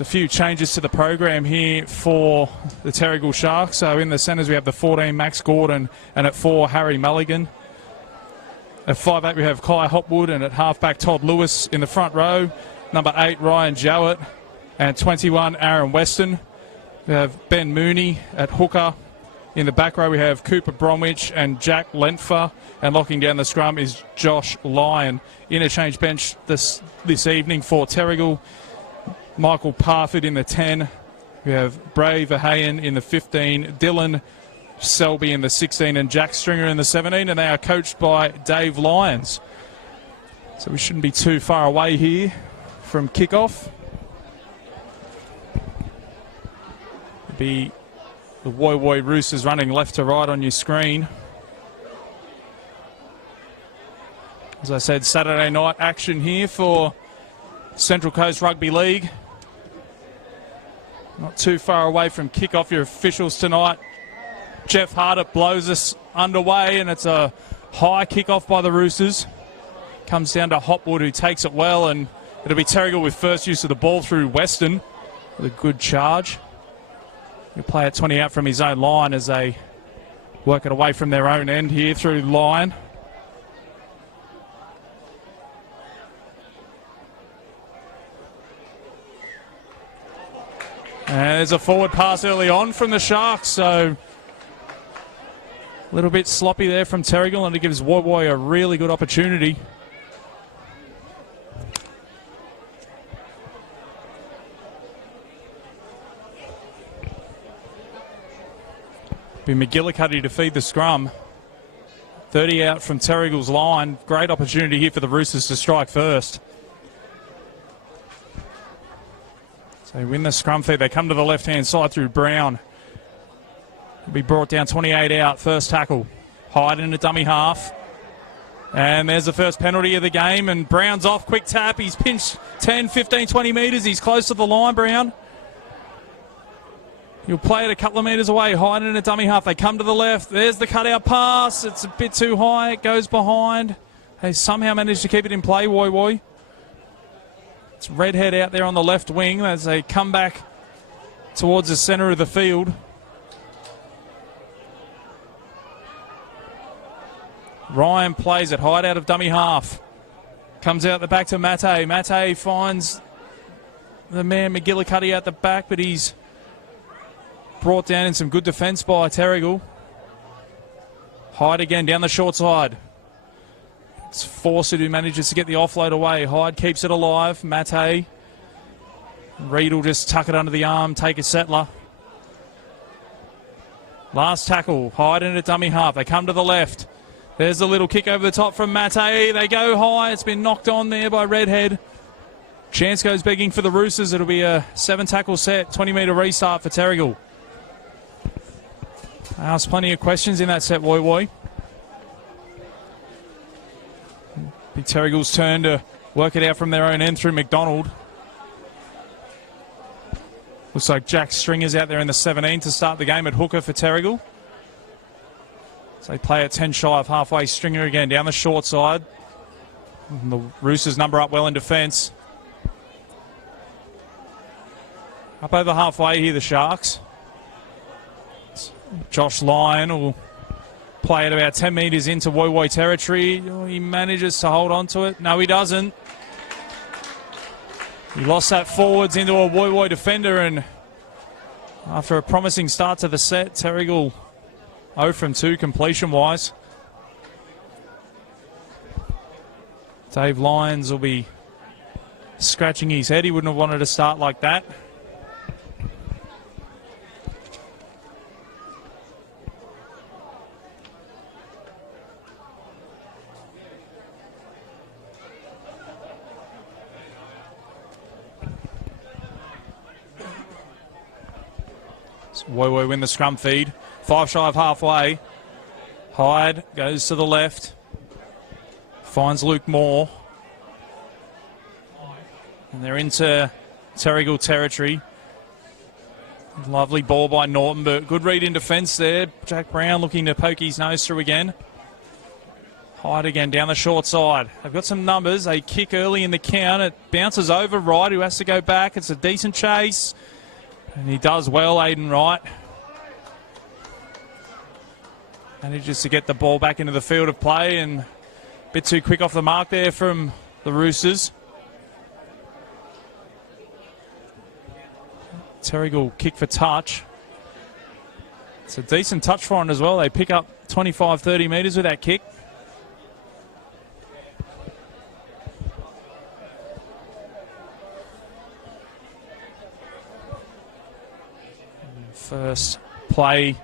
A few changes to the program here for the Terrigal Sharks. So in the centres we have the 14 Max Gordon, and at 4 Harry Mulligan. At 5'8" we have Kai Hopwood, and at halfback Todd Lewis in the front row. Number 8 Ryan Jowett, and 21 Aaron Weston. We have Ben Mooney at hooker. In the back row we have Cooper Bromwich and Jack Lentfer, and locking down the scrum is Josh Lyon. Interchange bench this evening for Terrigal. Michael Parford in the 10. We have Bray Verheyen in the 15. Dylan Selby in the 16. And Jack Stringer in the 17. And they are coached by Dave Lyons. So we shouldn't be too far away here from kickoff. It'll be the Woy Woy Roosters running left to right on your screen. As I said, Saturday night action here for Central Coast Rugby League. Not too far away from kickoff. Your officials tonight. Jeff Hardett blows us underway, and it's a high kickoff by the Roosters. Comes down to Hopwood, who takes it well, and it'll be Terrigal with first use of the ball through Weston with a good charge. He'll play at 20 out from his own line as they work it away from their own end here through line. And there's a forward pass early on from the Sharks, so a little bit sloppy there from Terrigal, and it gives Woy Woy a really good opportunity. Be McGillicuddy to feed the scrum. 30 out from Terrigal's line. Great opportunity here for the Roosters to strike first. So they win the scrum feed. They come to the left-hand side through Brown. He'll be brought down 28 out. First tackle. Hyde in a dummy half. And there's the first penalty of the game. And Brown's off. Quick tap. He's pinched 10, 15, 20 metres. He's close to the line, Brown. He'll play it a couple of metres away. Hyde in a dummy half. They come to the left. There's the cutout pass. It's a bit too high. It goes behind. They somehow managed to keep it in play, Woy Woy. It's Redhead out there on the left wing as they come back towards the centre of the field. Ryan plays it. Hyde out of dummy half. Comes out the back to Mate. Mate finds the man McGillicuddy out the back, but he's brought down in some good defence by Terrigal. Hyde again down the short side. It's Fawcett who manages to get the offload away. Hyde keeps it alive. Mate. Reed will just tuck it under the arm, take a settler. Last tackle. Hyde in a dummy half. They come to the left. There's the little kick over the top from Mate. They go high. It's been knocked on there by Redhead. Chance goes begging for the Roosters. It'll be a 7-tackle set. 20-metre restart for Terrigal. I asked plenty of questions in that set, Woy Woy. Be Terrigal's turn to work it out from their own end through McDonald. Looks like Jack Stringer's out there in the 17 to start the game at hooker for Terrigal. So they play at 10 shy of halfway. Stringer again down the short side. And the Roosters number up well in defence. Up over halfway here, the Sharks. Josh Lyon will play it about 10 metres into Woy Woy territory. He manages to hold on to it. No, he doesn't. He lost that forwards into a Woy Woy defender, and after a promising start to the set, Terrigal 0 from 2 completion-wise. Dave Lyons will be scratching his head. He wouldn't have wanted to start like that. Woy Woy win the scrum feed. 5 shy of halfway. Hyde goes to the left. Finds Luke Moore. And they're into Terrigal territory. Lovely ball by Norton, but good read in defence there. Jack Brown looking to poke his nose through again. Hyde again down the short side. They've got some numbers. They kick early in the count. It bounces over Wright, who has to go back. It's a decent chase. And he does well, Aiden Wright. Manages to get the ball back into the field of play, and a bit too quick off the mark there from the Roosters. Terrigal kick for touch. It's a decent touch for him as well. They pick up 25, 30 metres with that kick. First play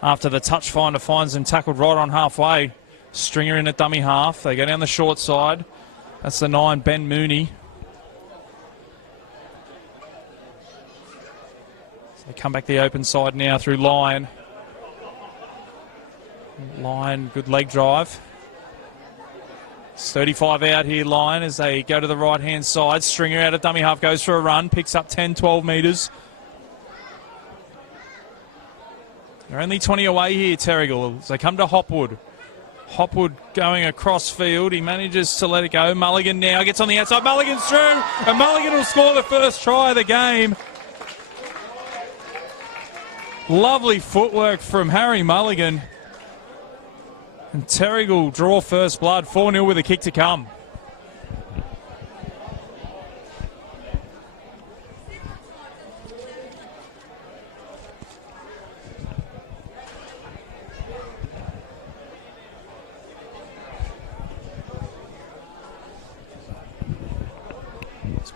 after the touch finder finds him tackled right on halfway. Stringer in at dummy half. They go down the short side. That's the 9, Ben Mooney. So they come back the open side now through Lyon. Lyon, good leg drive. It's 35 out here, Lyon, as they go to the right-hand side. Stringer out of dummy half, goes for a run, picks up 10, 12 metres. They're only 20 away here, Terrigal. As they come to Hopwood. Hopwood going across field. He manages to let it go. Mulligan now gets on the outside. Mulligan's through, and Mulligan will score the first try of the game. Lovely footwork from Harry Mulligan. And Terrigal draw first blood. 4-0 with a kick to come.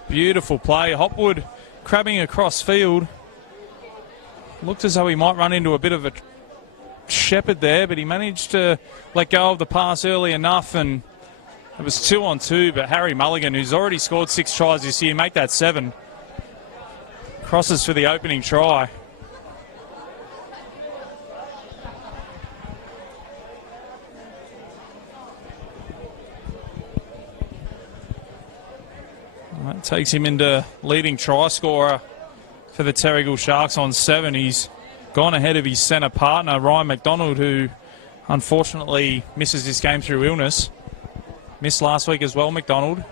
Beautiful play. Hopwood crabbing across field. Looked as though he might run into a bit of a shepherd there, but he managed to let go of the pass early enough, and it was 2-on-2, but Harry Mulligan, who's already scored 6 tries this year, make that 7. Crosses for the opening try. That takes him into leading try scorer for the Terrigal Sharks on 7. He's gone ahead of his centre partner, Ryan McDonald, who unfortunately misses this game through illness. Missed last week as well, McDonald.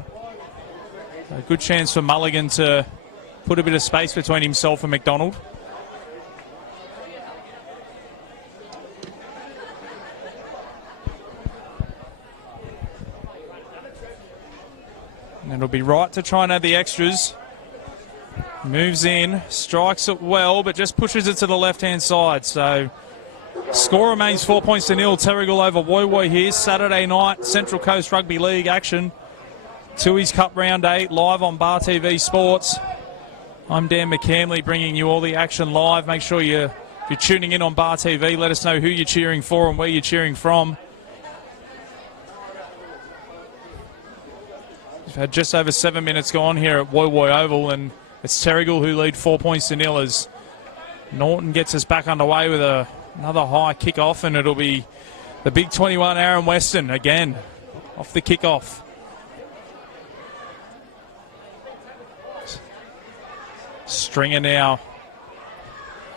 A good chance for Mulligan to put a bit of space between himself and McDonald. And it'll be right to try and add the extras. Moves in, strikes it well, but just pushes it to the left-hand side. So score remains 4 points to 0. Terrigal over Woy Woy here. Saturday night, Central Coast Rugby League action. Tooheys Cup Round 8, live on Bar TV Sports. I'm Dan McCamley, bringing you all the action live. Make sure if you're tuning in on Bar TV, let us know who you're cheering for and where you're cheering from. We've had just over 7 minutes gone here at Woy Woy Oval, and it's Terrigal who lead 4 points to 0 as Norton gets us back underway with another high kick-off, and it'll be the big 21, Aaron Weston, again, off the kick-off. Stringer now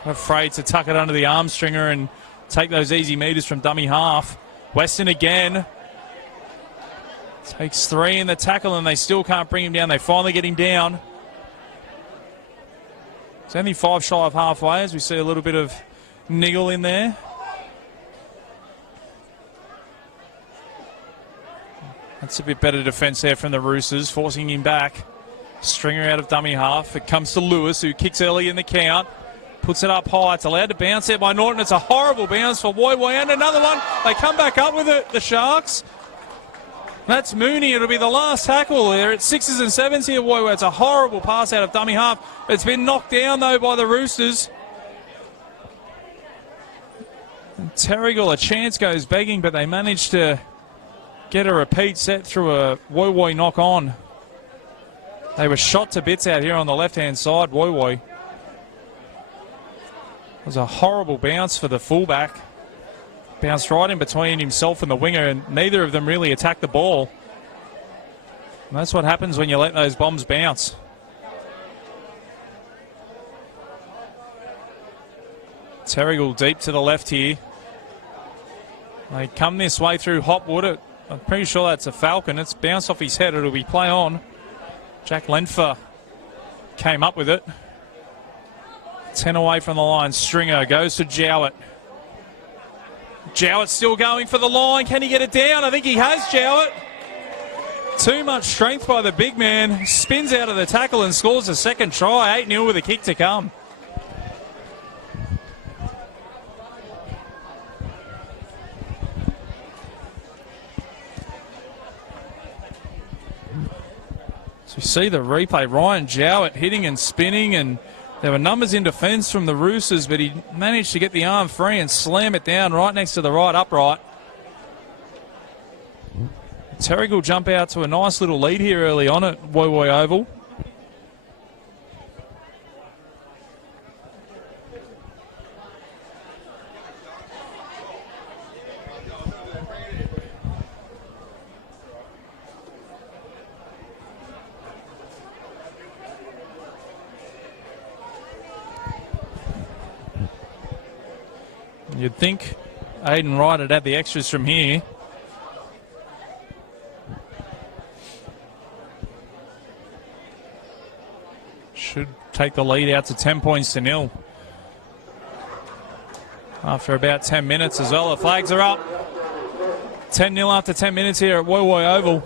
afraid to tuck it under the arm, Stringer, and take those easy metres from dummy half. Weston again. Takes 3 in the tackle, and they still can't bring him down. They finally get him down. It's only 5 shy of halfway, as we see a little bit of niggle in there. That's a bit better defence there from the Roosters, forcing him back. Stringer out of dummy half. It comes to Lewis, who kicks early in the count. Puts it up high. It's allowed to bounce there by Norton. It's a horrible bounce for Woy Woy, and another one. They come back up with it, the Sharks. That's Mooney. It'll be the last tackle. They're at 6s and 7s here, Woy Woy. It's a horrible pass out of dummy half. It's been knocked down, though, by the Roosters. And Terrigal, a chance goes begging, but they managed to get a repeat set through a Woy Woy knock on. They were shot to bits out here on the left-hand side, Woy Woy. It was a horrible bounce for the fullback. Bounced right in between himself and the winger, and neither of them really attacked the ball. And that's what happens when you let those bombs bounce. Terrigal deep to the left here. They come this way through Hopwood. I'm pretty sure that's a Falcon. It's bounced off his head. It'll be play on. Jack Lenfer came up with it. 10 away from the line. Stringer goes to Jowett. Jowett's still going for the line. Can he get it down? I think he has, Jowett. Too much strength by the big man. Spins out of the tackle and scores a second try. 8-0 with a kick to come. So we see the replay. Ryan Jowett hitting and spinning, and there were numbers in defence from the Roosters, but he managed to get the arm free and slam it down right next to the right upright. Terrigal jump out to a nice little lead here early on at Woy Woy Oval. You'd think Aiden Wright had had the extras from here. Should take the lead out to 10 points to 0. After about 10 minutes as well. The flags are up. 10-0 after 10 minutes here at Woy Woy Oval.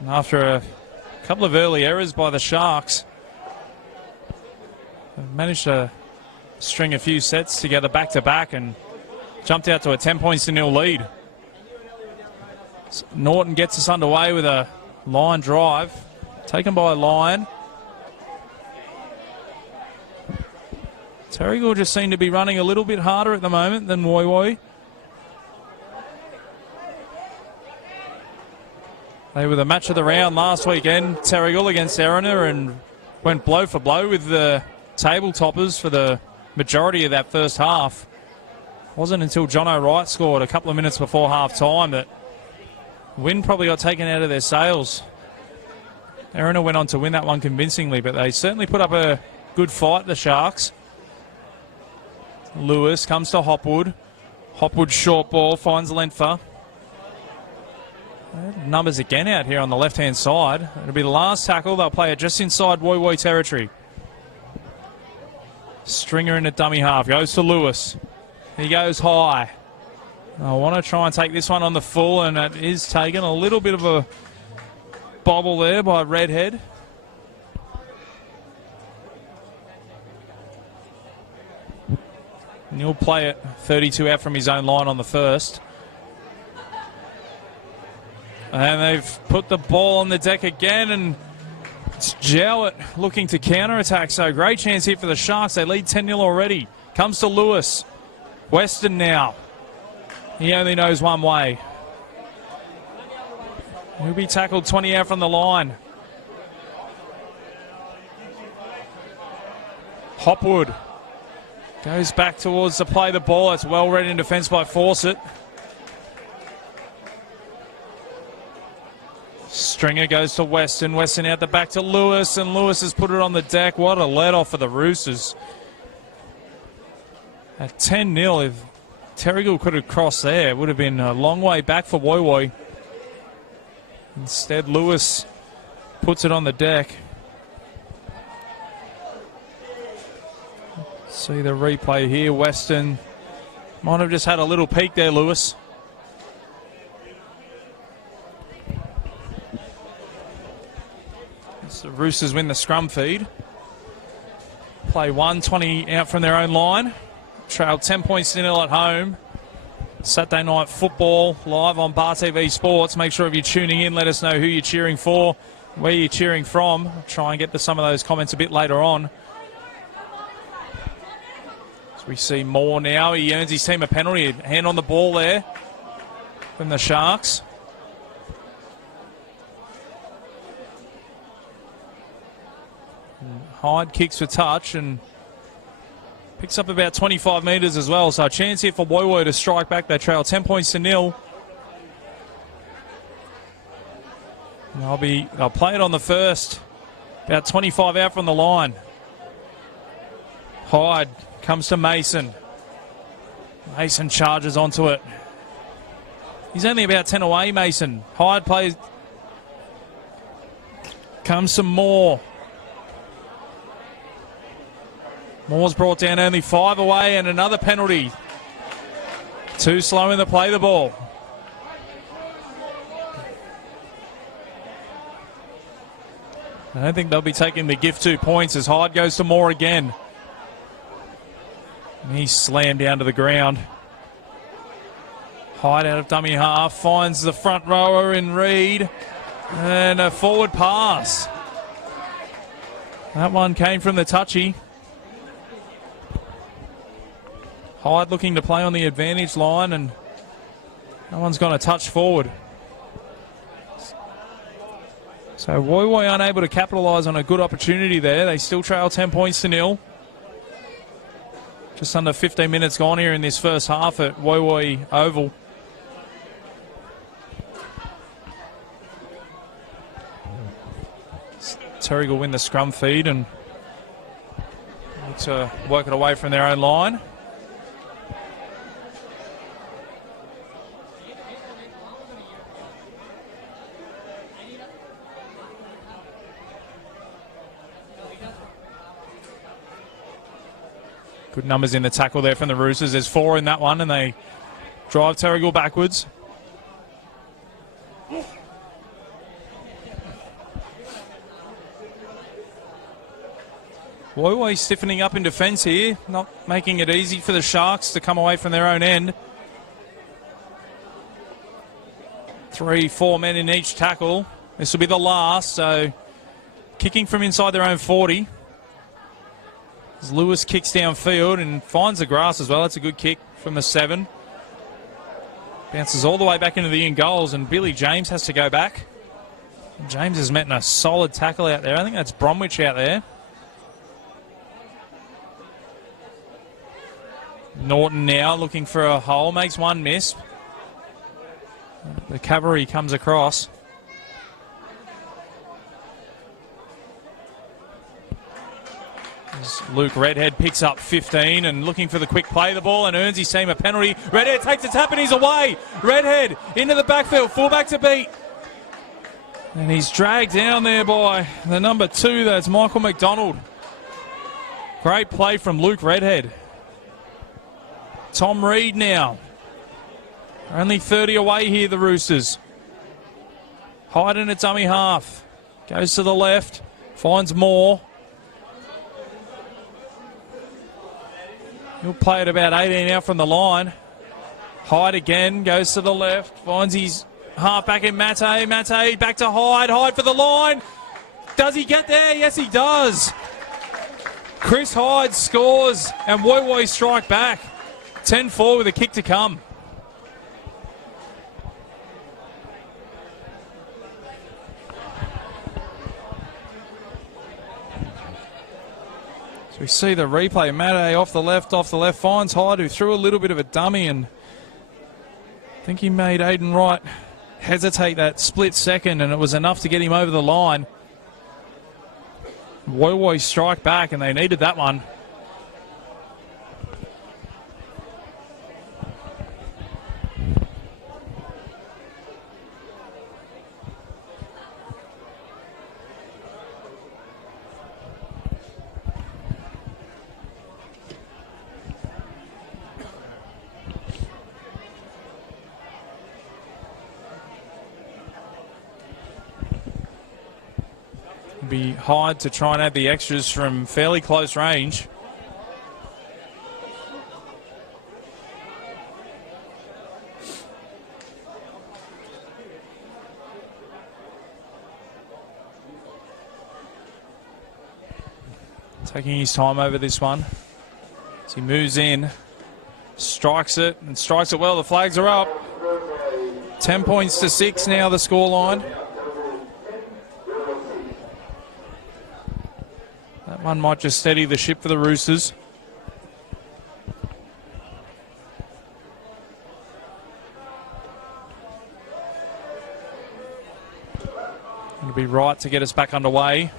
And after a couple of early errors by the Sharks, they've managed to string a few sets together back-to-back and jumped out to a 10 points to 0 lead. So Norton gets us underway with a line drive, taken by Lyon. Terrigal just seem to be running a little bit harder at the moment than Woy Woy. They were the match of the round last weekend, Terrigal against Erina, and went blow for blow with the table toppers for the majority of that first half. Wasn't until John O'Wright scored a couple of minutes before half time that win probably got taken out of their sails. Erina went on to win that one convincingly, but they certainly put up a good fight, the Sharks. Lewis comes to Hopwood. Hopwood short ball, finds Lenfer. Numbers again out here on the left-hand side. It'll be the last tackle. They'll play it just inside Woy Woy territory. Stringer in a dummy half. Goes to Lewis. He goes high. I want to try and take this one on the full, and it is taken. A little bit of a bobble there by Redhead. And he'll play it 32 out from his own line on the first. And they've put the ball on the deck again, and it's Jowett looking to counter-attack. So great chance here for the Sharks. They lead 10-0 already. Comes to Lewis. Weston now. He only knows one way. He'll be tackled 20 out from the line. Hopwood goes back towards to play the ball. It's well read in defence by Fawcett. Stringer goes to Weston. Weston out the back to Lewis, and Lewis has put it on the deck. What a let-off for the Roosters. At 10-0, if Terrigal could have crossed there, it would have been a long way back for Woy Woy. Instead, Lewis puts it on the deck. See the replay here. Weston might have just had a little peek there, Lewis. The Roosters win the scrum feed. Play 1:20 out from their own line. Trail 10 points to 0 at home. Saturday night football live on Bar TV Sports. Make sure if you're tuning in, let us know who you're cheering for, where you're cheering from. I'll try and get to some of those comments a bit later on. As we see Moore now. He earns his team a penalty. Hand on the ball there from the Sharks. Hyde kicks for touch and picks up about 25 metres as well. So a chance here for Woy Woy to strike back. They trail 10 points to 0. And they'll play it on the first. About 25 out from the line. Hyde comes to Mason. Mason charges onto it. He's only about 10 away, Mason. Hyde plays. Comes some more. Moore's brought down only 5 away and another penalty. Too slow in the play the ball. I don't think they'll be taking the gift 2 points as Hyde goes to Moore again. And he's slammed down to the ground. Hyde out of dummy half, finds the front rower in Reed. And a forward pass. That one came from the touchy. Hyde looking to play on the advantage line, and that one's gone a touch forward. So Woi Woi unable to capitalise on a good opportunity there. They still trail 10 points to 0. Just under 15 minutes gone here in this first half at Woi Woi Oval. Terrigal win the scrum feed and look to work it away from their own line. Good numbers in the tackle there from the Roosters. There's 4 in that one, and they drive Terrigal backwards. Woi Woi stiffening up in defence here, not making it easy for the Sharks to come away from their own end. 3-4 men in each tackle. This will be the last, so kicking from inside their own 40. As Lewis kicks downfield and finds the grass as well. That's a good kick from the 7. Bounces all the way back into the in goals, and Billy James has to go back. James has met in a solid tackle out there. I think that's Bromwich out there. Norton now looking for a hole, makes one miss. The cavalry comes across. As Luke Redhead picks up 15 and looking for the quick play the ball and earns his team a penalty. Redhead takes a tap and he's away. Redhead into the backfield, fullback to beat. And he's dragged down there by the number 2, that's Michael McDonald. Great play from Luke Redhead. Tom Reed now. Only 30 away here, the Roosters. Hyde in a dummy half. Goes to the left. Finds Moore. He'll play it about 18 out from the line. Hyde again. Goes to the left. Finds his half-back in Mate. Mate back to Hyde. Hyde for the line. Does he get there? Yes, he does. Chris Hyde scores and Woi Woi strike back. 10-4 with a kick to come. So we see the replay. Mate off the left, finds Hyde, who threw a little bit of a dummy, and I think he made Aiden Wright hesitate that split second, and it was enough to get him over the line. Woi Woi strike back, and they needed that one. Be Hyde to try and add the extras from fairly close range. Taking his time over this one. As he moves in, strikes it and strikes it well. The flags are up. 10 points to 6 now, the scoreline. That one might just steady the ship for the Roosters. It'll be right to get us back underway.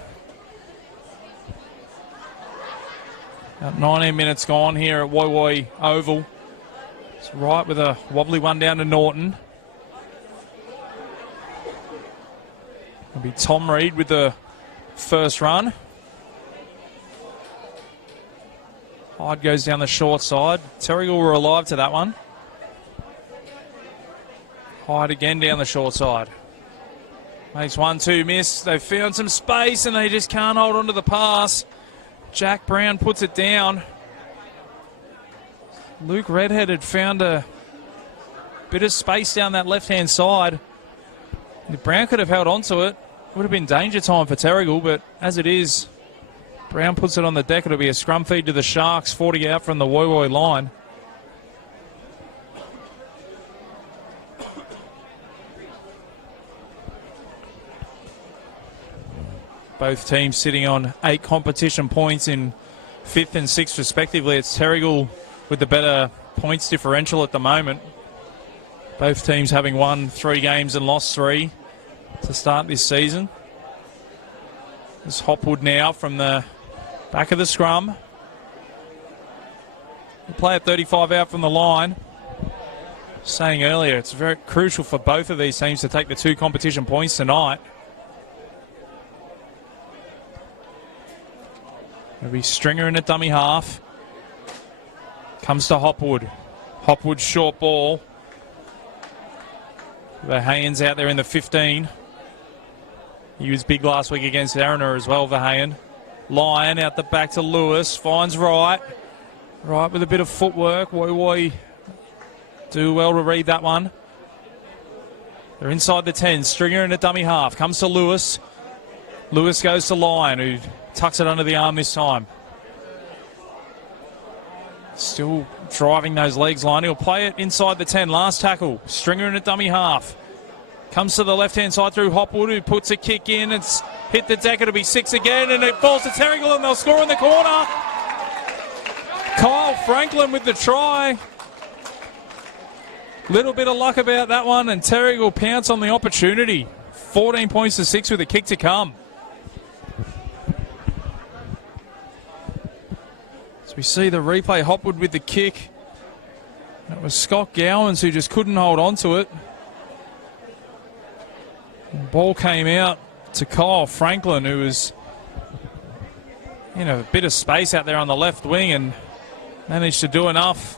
About 19 minutes gone here at Woi Woi Oval. It's right with a wobbly one down to Norton. It'll be Tom Reed with the first run. Hyde goes down the short side. Terrigal were alive to that one. Hyde again down the short side. Makes 1-2 miss. They've found some space and they just can't hold on to the pass. Jack Brown puts it down. Luke Redhead had found a bit of space down that left-hand side. If Brown could have held on to it, it would have been danger time for Terrigal, but as it is, Brown puts it on the deck. It'll be a scrum feed to the Sharks, 40 out from the Woi Woi line. Both teams sitting on 8 competition points in 5th and 6th respectively. It's Terrigal with the better points differential at the moment. Both teams having won 3 games and lost 3 to start this season. There's Hopwood now from the back of the scrum. The play at 35 out from the line. Saying earlier, it's very crucial for both of these teams to take the 2 competition points tonight. It'll be Stringer in a dummy half. Comes to Hopwood. Hopwood short ball. Verheyen's out there in the 15. He was big last week against Arena as well, Verheyen. Lyon out the back to Lewis. Finds Wright. Wright with a bit of footwork. Woi Woi do well to read that one. They're inside the 10. Stringer in a dummy half. Comes to Lewis. Lewis goes to Lyon, who tucks it under the arm this time. Still driving those legs, Lyon. He'll play it inside the 10. Last tackle. Stringer in a dummy half. Comes to the left-hand side through Hopwood, who puts a kick in. It's hit the deck. It'll be 6 again, and it falls to Terrigal, and they'll score in the corner. Kyle Franklin with the try. Little bit of luck about that one, and Terrigal pounce on the opportunity. 14 points to 6 with a kick to come. We see the replay. Hopwood with the kick. It was Scott Gowans who just couldn't hold on to it. The ball came out to Kyle Franklin, who was in a bit of space out there on the left wing and managed to do enough.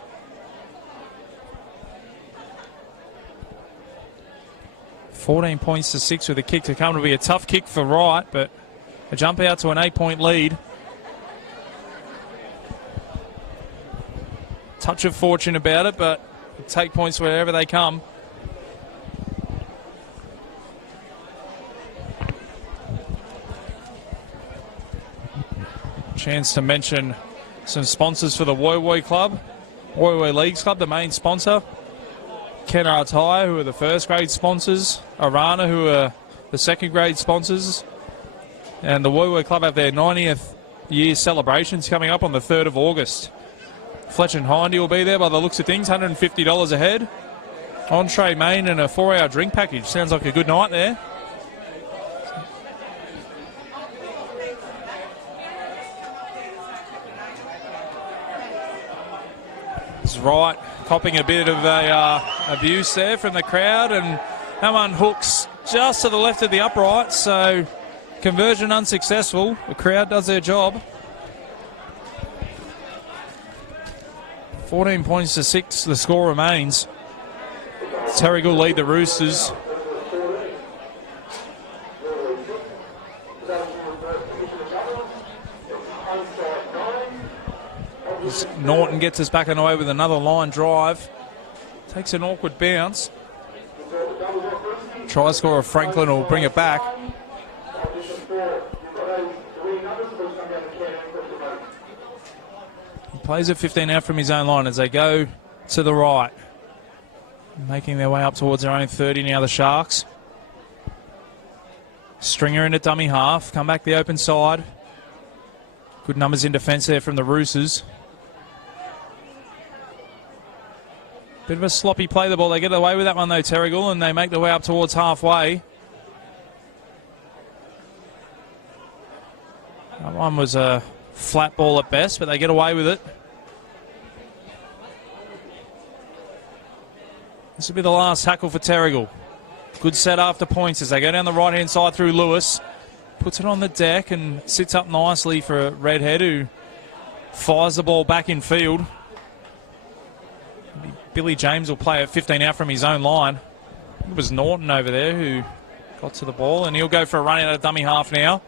$14 points to 6 with a kick to come. It'll be a tough kick for Wright, but a jump out to an 8-point lead. Touch of fortune about it, but take points wherever they come. Chance to mention some sponsors for the Woi Woi Club. Woi Woi Leagues Club, the main sponsor. Kennards High, who are the first grade sponsors. Arana, who are the second grade sponsors. And the Woi Woi Club have their 90th year celebrations coming up on the 3rd of August. Fletch and Hindy will be there by the looks of things, $150 a head. Entree main and a 4-hour drink package. Sounds like a good night there. It's Wright copping a bit of abuse there from the crowd, and that one hooks just to the left of the upright, so conversion unsuccessful. The crowd does their job. 14 points to 6, the score remains. Terrigal lead the Roosters. Norton gets us back away with another line drive. Takes an awkward bounce. Try scorer Franklin will bring it back. Plays at 15 out from his own line as they go to the right. Making their way up towards their own 30 now, the Sharks. Stringer in a dummy half. Come back the open side. Good numbers in defence there from the Roosters. Bit of a sloppy play the ball. They get away with that one though, Terrigal, and they make their way up towards halfway. That one was a flat ball at best, but they get away with it. This will be the last tackle for Terrigal. Good set after points as they go down the right-hand side through Lewis. Puts it on the deck and sits up nicely for a redhead who fires the ball back in field. Billy James will play at 15 out from his own line. It was Norton over there who got to the ball, and he'll go for a run out of dummy half now.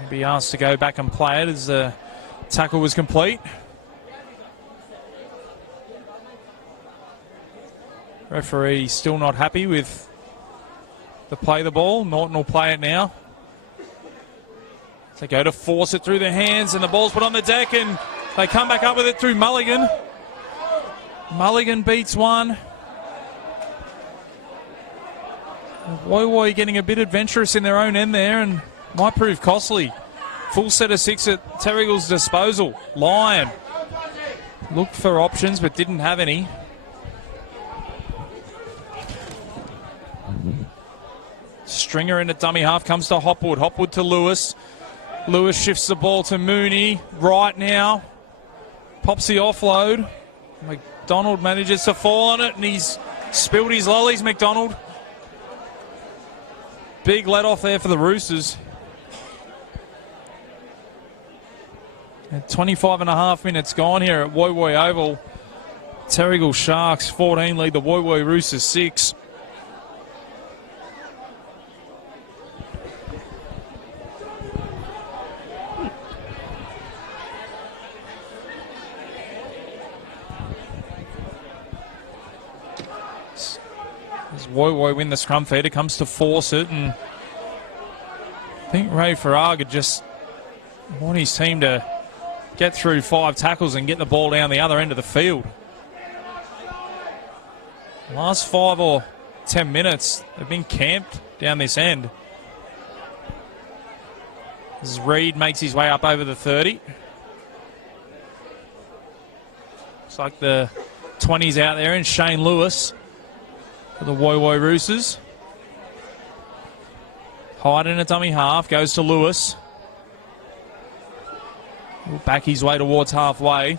He'll be asked to go back and play it as the tackle was complete. Referee still not happy with the play the ball. Norton will play it now. They go to force it through their hands, and the ball's put on the deck, and they come back up with it through Mulligan. Mulligan beats one. Woy getting a bit adventurous in their own end there, and might prove costly. Full set of 6 at Terrigal's disposal. Lyon looked for options but didn't have any. Stringer in at dummy half, comes to Hopwood. Hopwood to Lewis. Lewis shifts the ball to Mooney. Right now. Pops the offload. McDonald manages to fall on it, and he's spilled his lollies, McDonald. Big let off there for the Roosters. And 25 and a half minutes gone here at Woy Oval. Terrigal Sharks 14 lead the Woy Roosters 6. As Woy win the scrum feeder, comes to force it, and I think Ray Farraga just want his team to get through 5 tackles and get the ball down the other end of the field. Last 5 or 10 minutes, they've been camped down this end. As Reed makes his way up over the 30. Looks like the 20's out there, and Shane Lewis for the Woy Roosters. Hyde in a dummy half, goes to Lewis. He'll back his way towards halfway.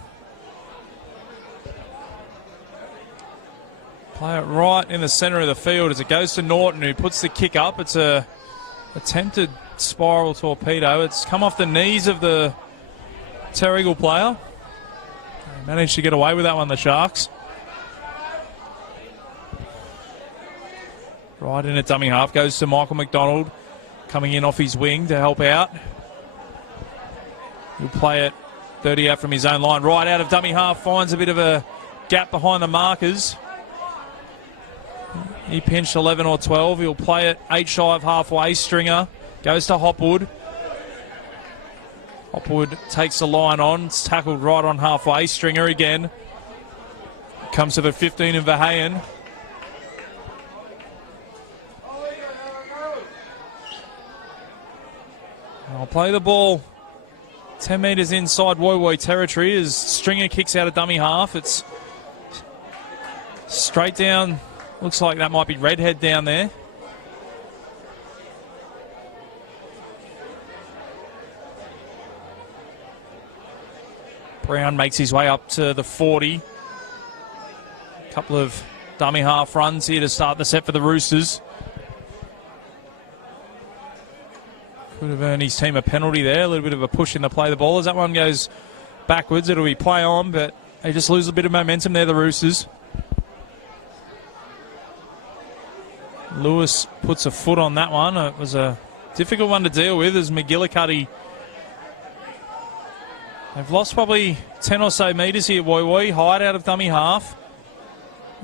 Play it right in the centre of the field as it goes to Norton, who puts the kick up. It's a attempted spiral torpedo. It's come off the knees of the Terrigal player. They managed to get away with that one, the Sharks. Right in a dummy half, goes to Michael McDonald, coming in off his wing to help out. He'll play it 30 out from his own line. Right out of dummy half, finds a bit of a gap behind the markers. He pinched 11 or 12. He'll play it 8 shy of halfway. Stringer goes to Hopwood. Hopwood takes the line on. It's tackled right on halfway. Stringer again. Comes to the 15 of Verheyen. I'll play the ball 10 metres inside Woy territory as Stringer kicks out a dummy half. It's straight down. Looks like that might be Redhead down there. Brown makes his way up to the 40. A couple of dummy half runs here to start the set for the Roosters. Could have earned his team a penalty there. A little bit of a push in the play the ball. As that one goes backwards, it'll be play on, but they just lose a bit of momentum there, the Roosters. Lewis puts a foot on that one. It was a difficult one to deal with as McGillicuddy. They've lost probably 10 or so metres here, Woy. Hyde out of dummy half.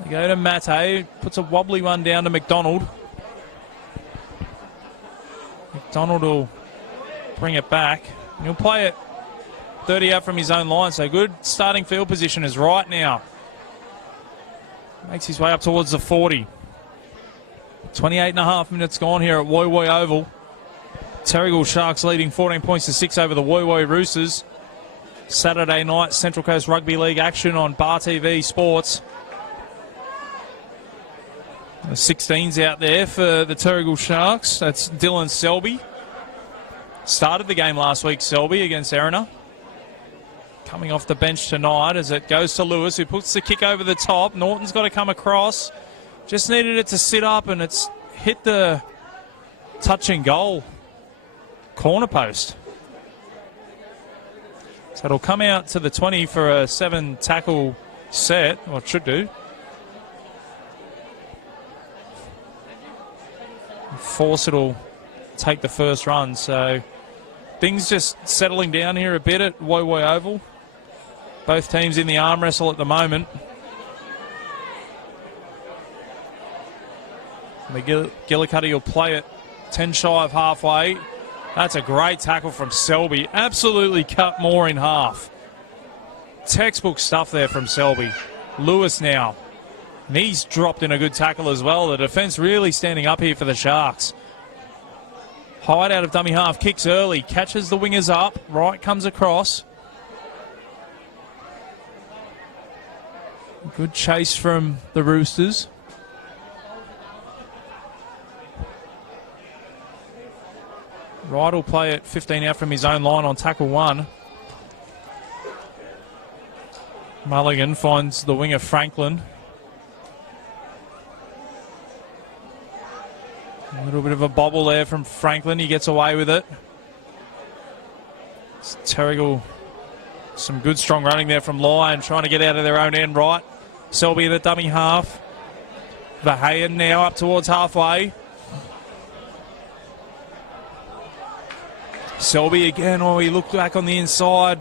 They go to Mate. Puts a wobbly one down to McDonald. McDonald will bring it back. And he'll play it 30 out from his own line. So good starting field position is right now. Makes his way up towards the 40. 28 and a half minutes gone here at Woy Oval. Terrigal Sharks leading 14 points to 6 over the Woy Roosters. Saturday night Central Coast Rugby League action on Bar TV Sports. The 16's out there for the Terrigal Sharks. That's Dylan Selby. started the game last week, Selby, against Erina. Coming off the bench tonight as it goes to Lewis, who puts the kick over the top. Norton's got to come across. Just needed it to sit up, and it's hit the touch and goal corner post. So it'll come out to the 20 for a 7-tackle set, or it should do. Force it'll take the first run, so things just settling down here a bit at Woy Woy Oval. Both teams in the arm wrestle at the moment. McGillicuddy will play it 10 shy of halfway. That's a great tackle from Selby. Absolutely cut Moore in half. Textbook stuff there from Selby. Lewis now. And he's dropped in a good tackle as well. The defence really standing up here for the Sharks. Hyde out of dummy half, kicks early, catches the wingers up. Wright comes across. Good chase from the Roosters. Wright will play it 15 out from his own line on tackle 1. Mulligan finds the winger Franklin. A little bit of a bobble there from Franklin. He gets away with it. It's Terrigal. Some good strong running there from Lyon, trying to get out of their own end right. Selby in the dummy half. Verheyen now up towards halfway. Selby again. Oh, he looked back on the inside.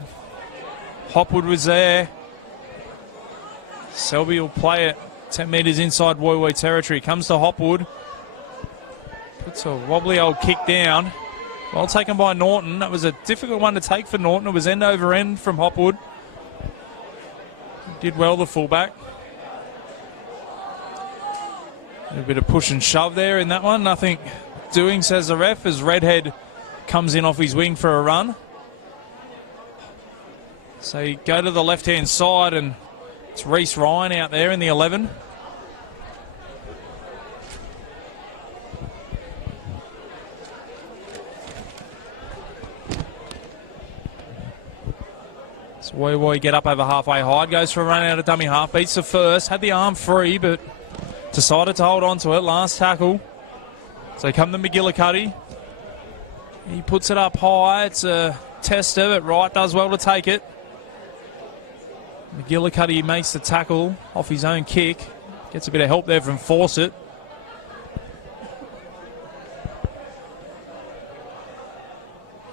Hopwood was there. Selby will play it 10 metres inside Woy Woy territory. Comes to Hopwood. Puts a wobbly old kick down. Well taken by Norton. That was a difficult one to take for Norton. It was end over end from Hopwood. Did well, the fullback. A bit of push and shove there in that one. Nothing doing, says the ref, as Redhead comes in off his wing for a run. So you go to the left-hand side, and it's Reece Ryan out there in the 11. So Woy Woy get up over halfway. Hyde goes for a run out of dummy half. Beats the first. Had the arm free, but decided to hold on to it. Last tackle. So come to McGillicuddy. He puts it up high. It's a tester, but Wright does well to take it. McGillicuddy makes the tackle off his own kick. Gets a bit of help there from Fawcett.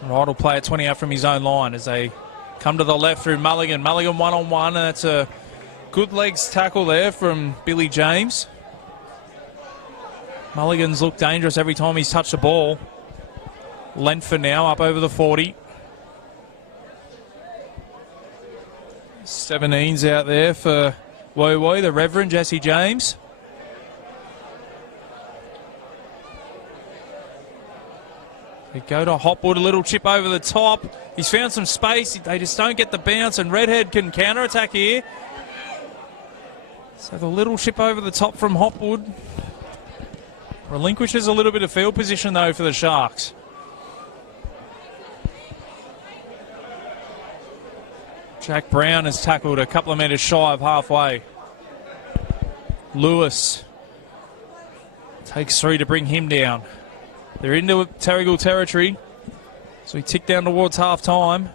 Wright will play at 20 out from his own line as they come to the left through Mulligan. Mulligan one-on-one, and that's a good legs tackle there from Billy James. Mulligan's looked dangerous every time he's touched the ball. Lentford now up over the 40. 17's out there for Woy Woy, the Reverend Jesse James. They go to Hopwood, a little chip over the top. He's found some space. They just don't get the bounce, and Redhead can counter-attack here. So the little chip over the top from Hopwood relinquishes a little bit of field position, though, for the Sharks. Jack Brown has tackled a couple of metres shy of halfway. Lewis takes 3 to bring him down. They're into Terrigal territory, so he ticked down towards half-time.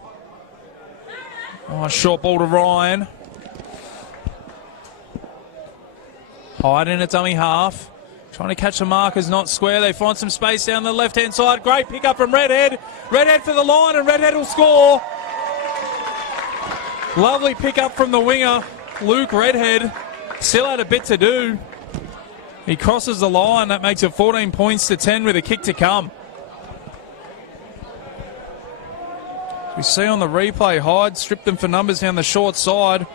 Oh, short ball to Ryan. Hyde in a dummy half. Trying to catch the markers, not square. They find some space down the left-hand side. Great pick up from Redhead. Redhead for the line, and Redhead will score. Lovely pick up from the winger, Luke Redhead. Still had a bit to do. He crosses the line. That makes it 14 points to 10 with a kick to come. We see on the replay, Hyde stripped them for numbers down the short side.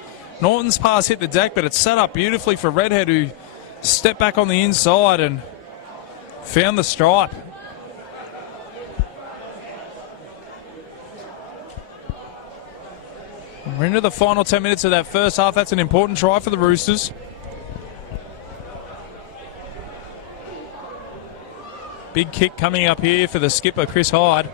Norton's pass hit the deck, but it's set up beautifully for Redhead, who stepped back on the inside and found the stripe. We're into the final 10 minutes of that first half. That's an important try for the Roosters. Big kick coming up here for the skipper, Chris Hyde.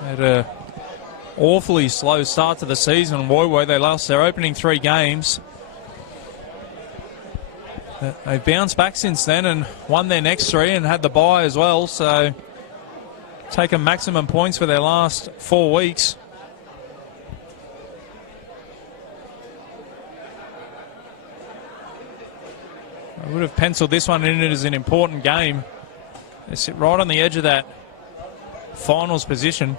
Had a awfully slow start to the season. Woy, they lost their opening 3 games. But they've bounced back since then and won their next 3 and had the bye as well. So taken maximum points for their last 4 weeks. I would have penciled this one in as an important game. They sit right on the edge of that finals position.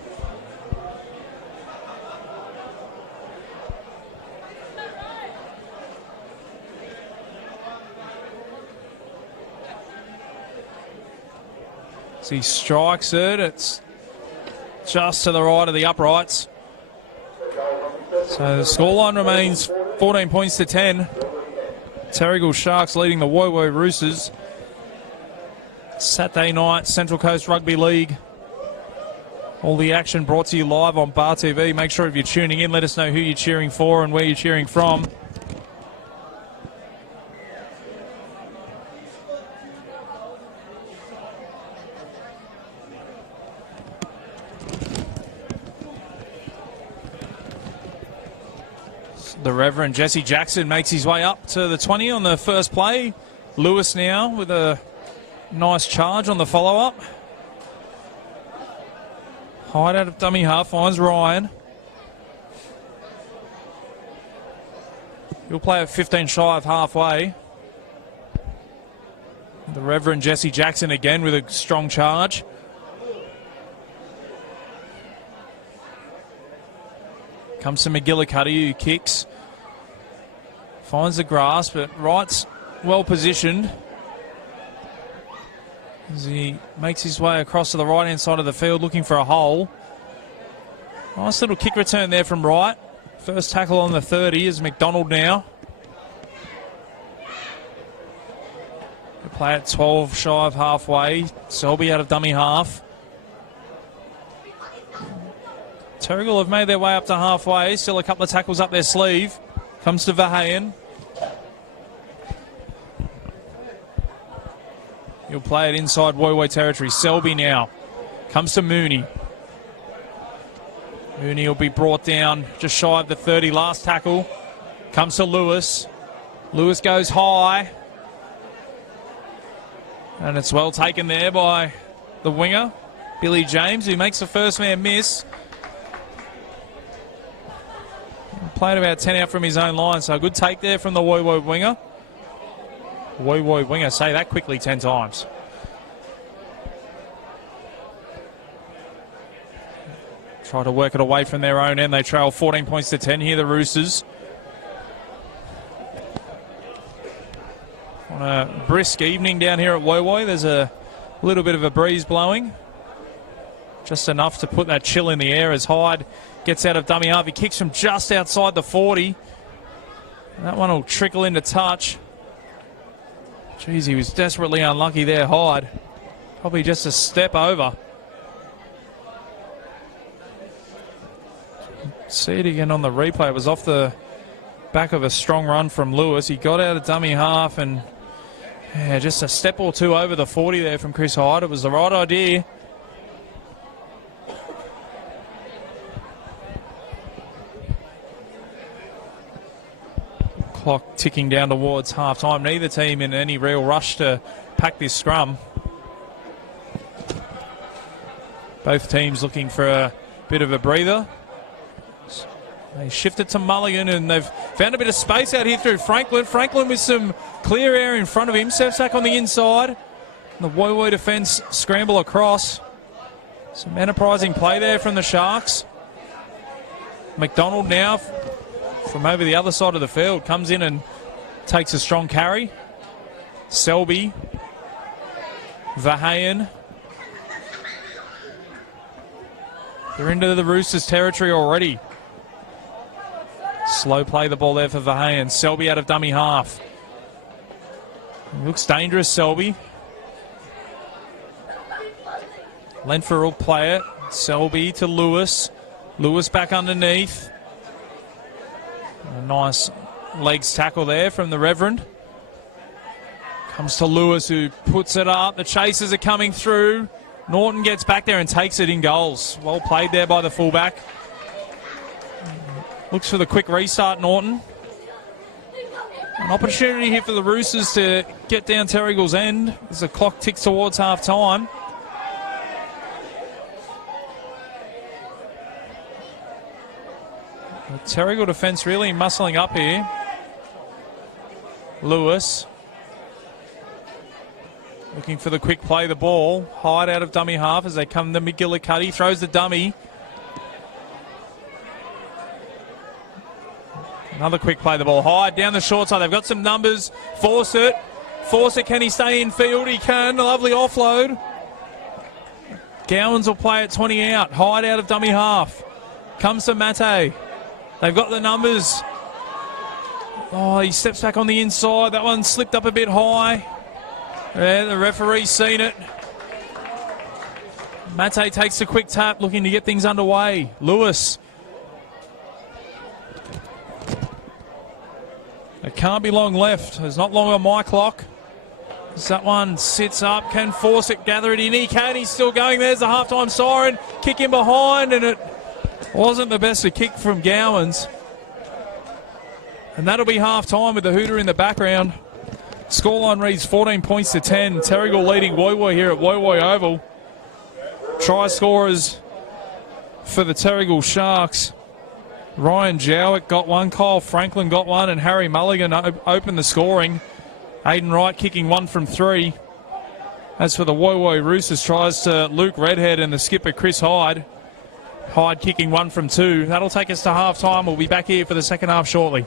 As he strikes it, it's just to the right of the uprights. So the scoreline remains 14 points to 10. Terrigal Sharks leading the Woy Roosters. Saturday night, Central Coast Rugby League. All the action brought to you live on Bar TV. Make sure if you're tuning in, let us know who you're cheering for and where you're cheering from. The Reverend Jesse Jackson makes his way up to the 20 on the first play. Lewis now with a nice charge on the follow-up. Hyde out of dummy half, finds Ryan. He'll play at 15 shy of halfway. The Reverend Jesse Jackson again with a strong charge. Comes to McGillicuddy, who kicks. Finds the grass, but Wright's well positioned as he makes his way across to the right-hand side of the field looking for a hole. Nice little kick return there from Wright. First tackle on the 30 is McDonald now. They play at 12 shy of halfway. Selby out of dummy half. Terrigal have made their way up to halfway. Still a couple of tackles up their sleeve. Comes to Verheyen. He'll play it inside Woy territory. Selby now. Comes to Mooney. Mooney will be brought down just shy of the 30. Last tackle. Comes to Lewis. Lewis goes high. And it's well taken there by the winger, Billy James, who makes the first man miss. Played about 10 out from his own line, so a good take there from the Woy winger. Woy winger, say that quickly 10 times. Try to work it away from their own end. They trail 14 points to 10 here, the Roosters. On a brisk evening down here at Woy, there's a little bit of a breeze blowing. Just enough to put that chill in the air as Hyde gets out of dummy half. He kicks from just outside the 40. That one will trickle into touch. Jeez, he was desperately unlucky there, Hyde. Probably just a step over. See it again on the replay. It was off the back of a strong run from Lewis. He got out of dummy half and just a step or two over the 40 there from Chris Hyde. It was the right idea. Clock ticking down towards half-time. Neither team in any real rush to pack this scrum. Both teams looking for a bit of a breather. They shifted to Mulligan and they've found a bit of space out here through Franklin. Franklin with some clear air in front of him. Sevsak on the inside. The Woy defence scramble across. Some enterprising play there from the Sharks. McDonald now from over the other side of the field comes in and takes a strong carry. Selby. Verheyen. They're into the Roosters territory already. Slow play the ball there for Verheyen. Selby out of dummy half. Looks dangerous, Selby. Lenfer will play it. Selby to Lewis. Lewis back underneath. A nice legs tackle there from the Reverend. Comes to Lewis, who puts it up. The chasers are coming through. Norton gets back there and takes it in goals. Well played there by the fullback. Looks for the quick restart, Norton. An opportunity here for the Roosters to get down Terrigal's end as the clock ticks towards half time. The Terrigal defence really muscling up here. Lewis looking for the quick play, the ball. Hyde out of dummy half as they come to McGillicuddy. Throws the dummy. Another quick play, the ball. Hyde down the short side. They've got some numbers. Fawcett. Fawcett, can he stay in field? He can. A lovely offload. Gowans will play at 20 out. Hyde out of dummy half. Comes to Mate. They've got the numbers. Oh, he steps back on the inside. That one slipped up a bit high. Yeah, the referee's seen it. Mate takes a quick tap, looking to get things underway. Lewis. It can't be long left. There's not long on my clock. As that one sits up, can Fawcett gather it in? He can. He's still going. There's the halftime siren. Kick in behind, and it wasn't the best of kick from Gowans. And that'll be half-time with the hooter in the background. Scoreline reads 14 points to 10. Terrigal leading Woy Woy here at Woy Woy Oval. Try scorers for the Terrigal Sharks. Ryan Jowett got one, Kyle Franklin got one, and Harry Mulligan opened the scoring. Aiden Wright kicking 1 from 3. As for the Woy Woy Roosters, tries to Luke Redhead and the skipper Chris Hyde. Hyde kicking 1 from 2. That'll take us to half-time. We'll be back here for the second half shortly.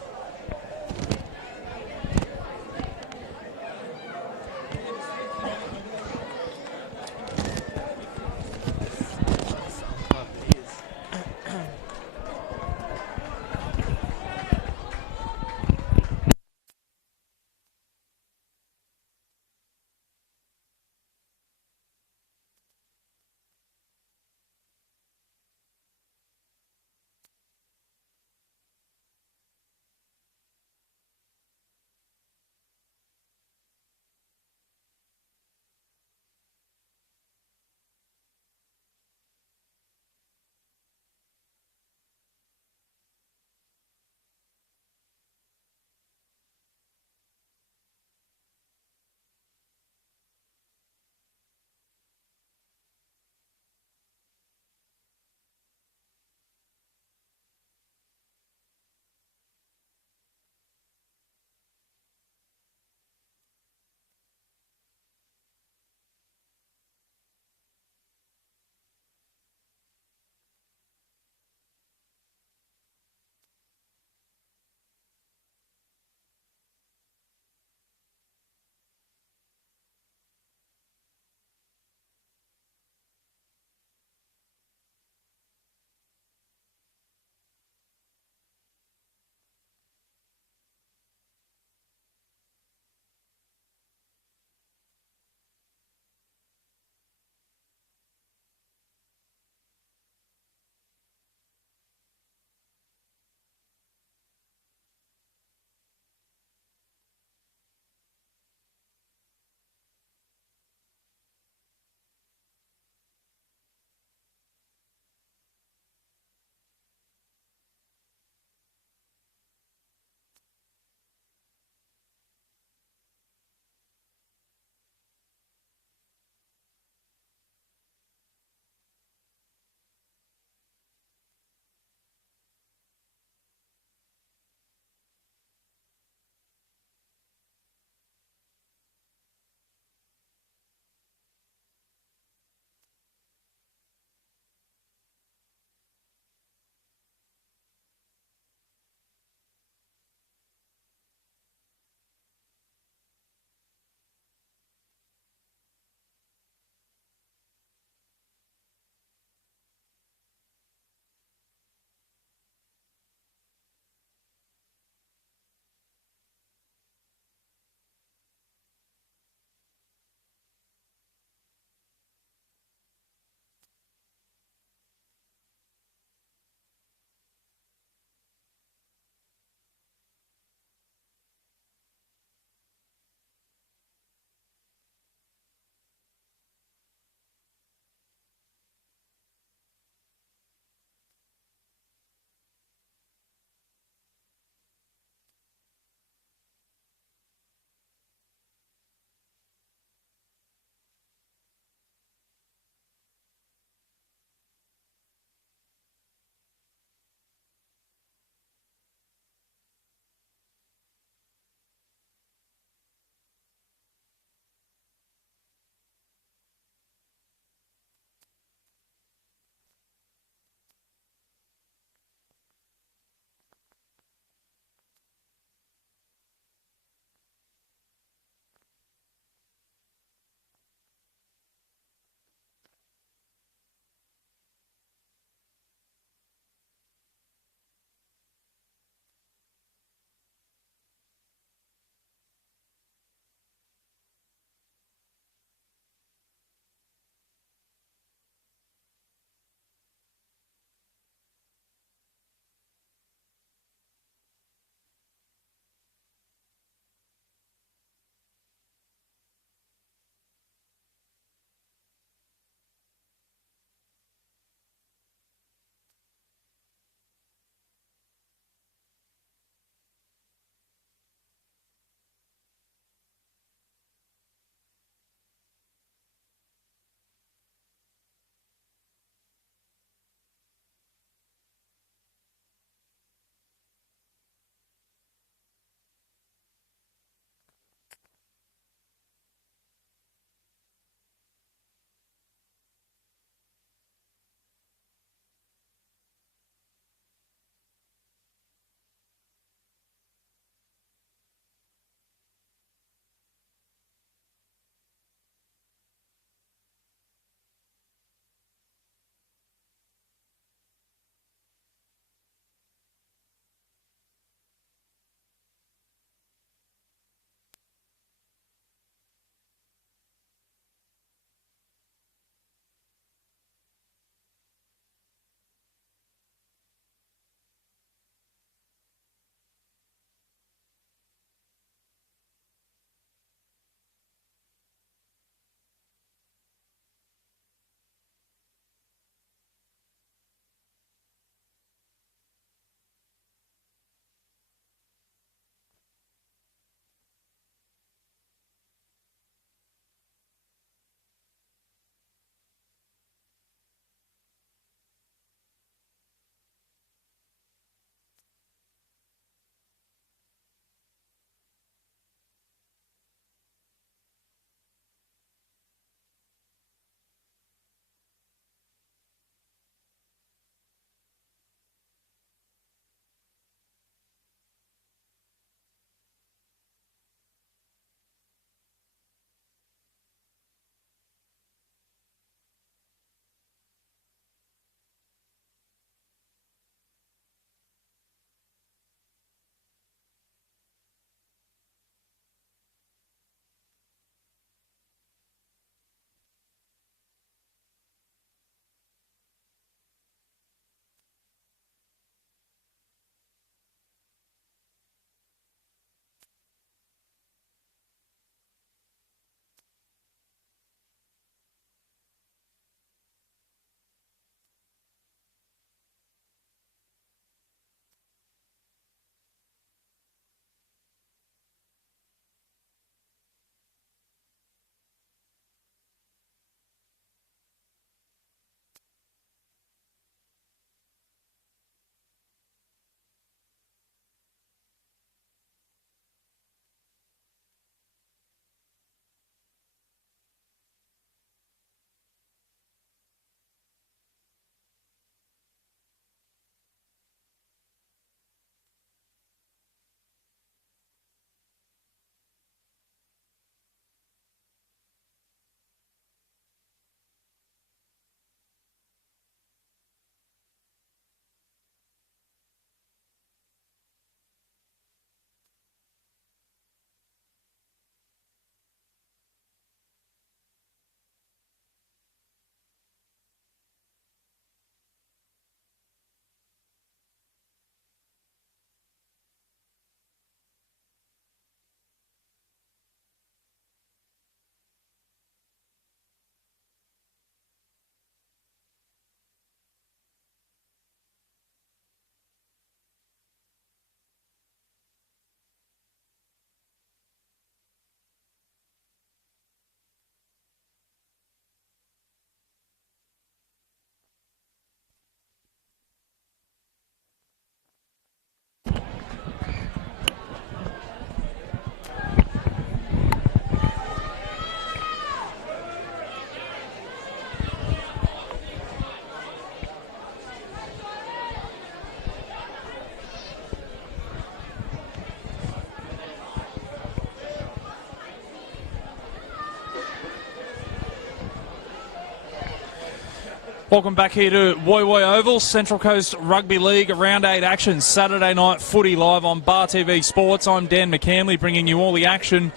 Welcome back here to Woy Woy Oval, Central Coast Rugby League Round 8 action, Saturday night footy live on Bar TV Sports. I'm Dan McCanley bringing you all the action.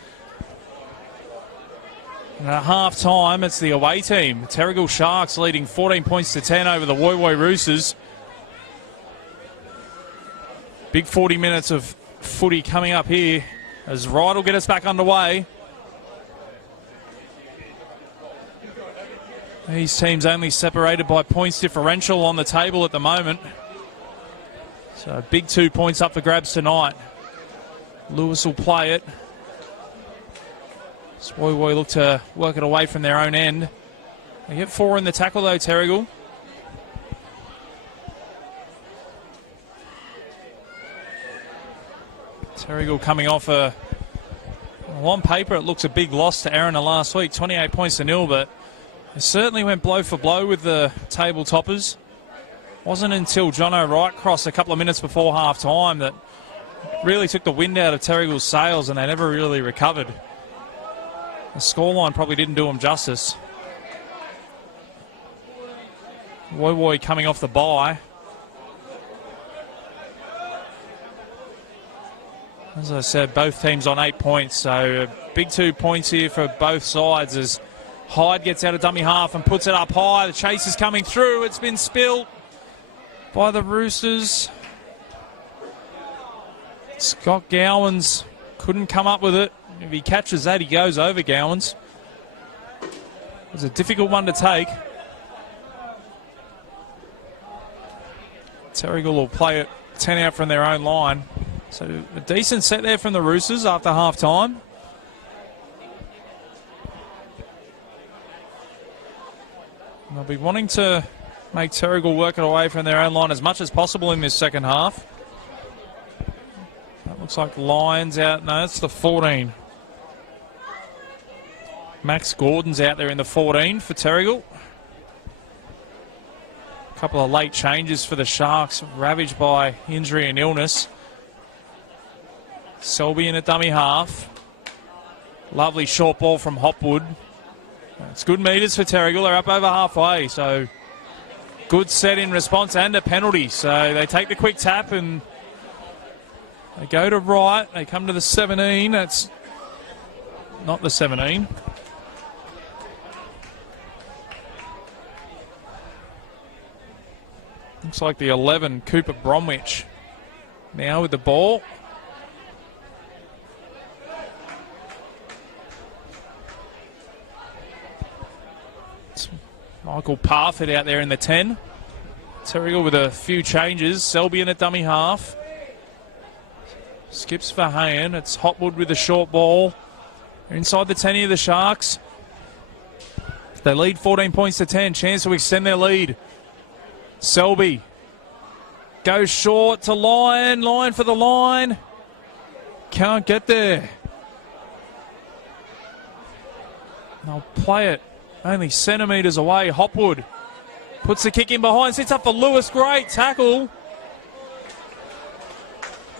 And at half time, it's the away team. Terrigal Sharks leading 14 points to 10 over the Woy Woy Roosters. Big 40 minutes of footy coming up here as Wright will get us back underway. These teams only separated by points differential on the table at the moment. So big 2 points up for grabs tonight. Lewis will play it. Woy Woy look to work it away from their own end. They get 4 in the tackle though, Terrigal. Terrigal coming off on paper it looks a big loss to Erina last week, 28 points to 0, but it certainly went blow for blow with the table toppers. Wasn't until John O'Wright crossed a couple of minutes before half time that really took the wind out of Terrigal's sails, and they never really recovered. The scoreline probably didn't do them justice. Woy Woy coming off the bye. As I said, both teams on 8 points, so big 2 points here for both sides as Hyde gets out of dummy half and puts it up high. The chase is coming through. It's been spilt by the Roosters. Scott Gowans couldn't come up with it. If he catches that, he goes over Gowans. It was a difficult one to take. Terrigal will play it 10 out from their own line. So a decent set there from the Roosters after half time. They'll be wanting to make Terrigal work it away from their own line as much as possible in this second half. That looks like Lyons out. No, it's the 14. Max Gordon's out there in the 14 for Terrigal. A couple of late changes for the Sharks, ravaged by injury and illness. Selby in at dummy half. Lovely short ball from Hopwood. It's good meters for Terrigal. They're up over halfway, so good set in response and a penalty. So they take the quick tap and they go to right. They come to the 17. That's not the 17. Looks like the 11, Cooper Bromwich. Now with the ball. Michael Parford out there in the 10. Terrigal with a few changes. Selby in at dummy half. Skips for Hayen. It's Hopwood with the short ball. They're inside the 10 of the Sharks. They lead 14 points to 10. Chance to extend their lead. Selby goes short to Lyon. Lyon for the line. Can't get there. They'll play it only centimetres away. Hopwood puts the kick in behind. Sits up for Lewis. Great tackle.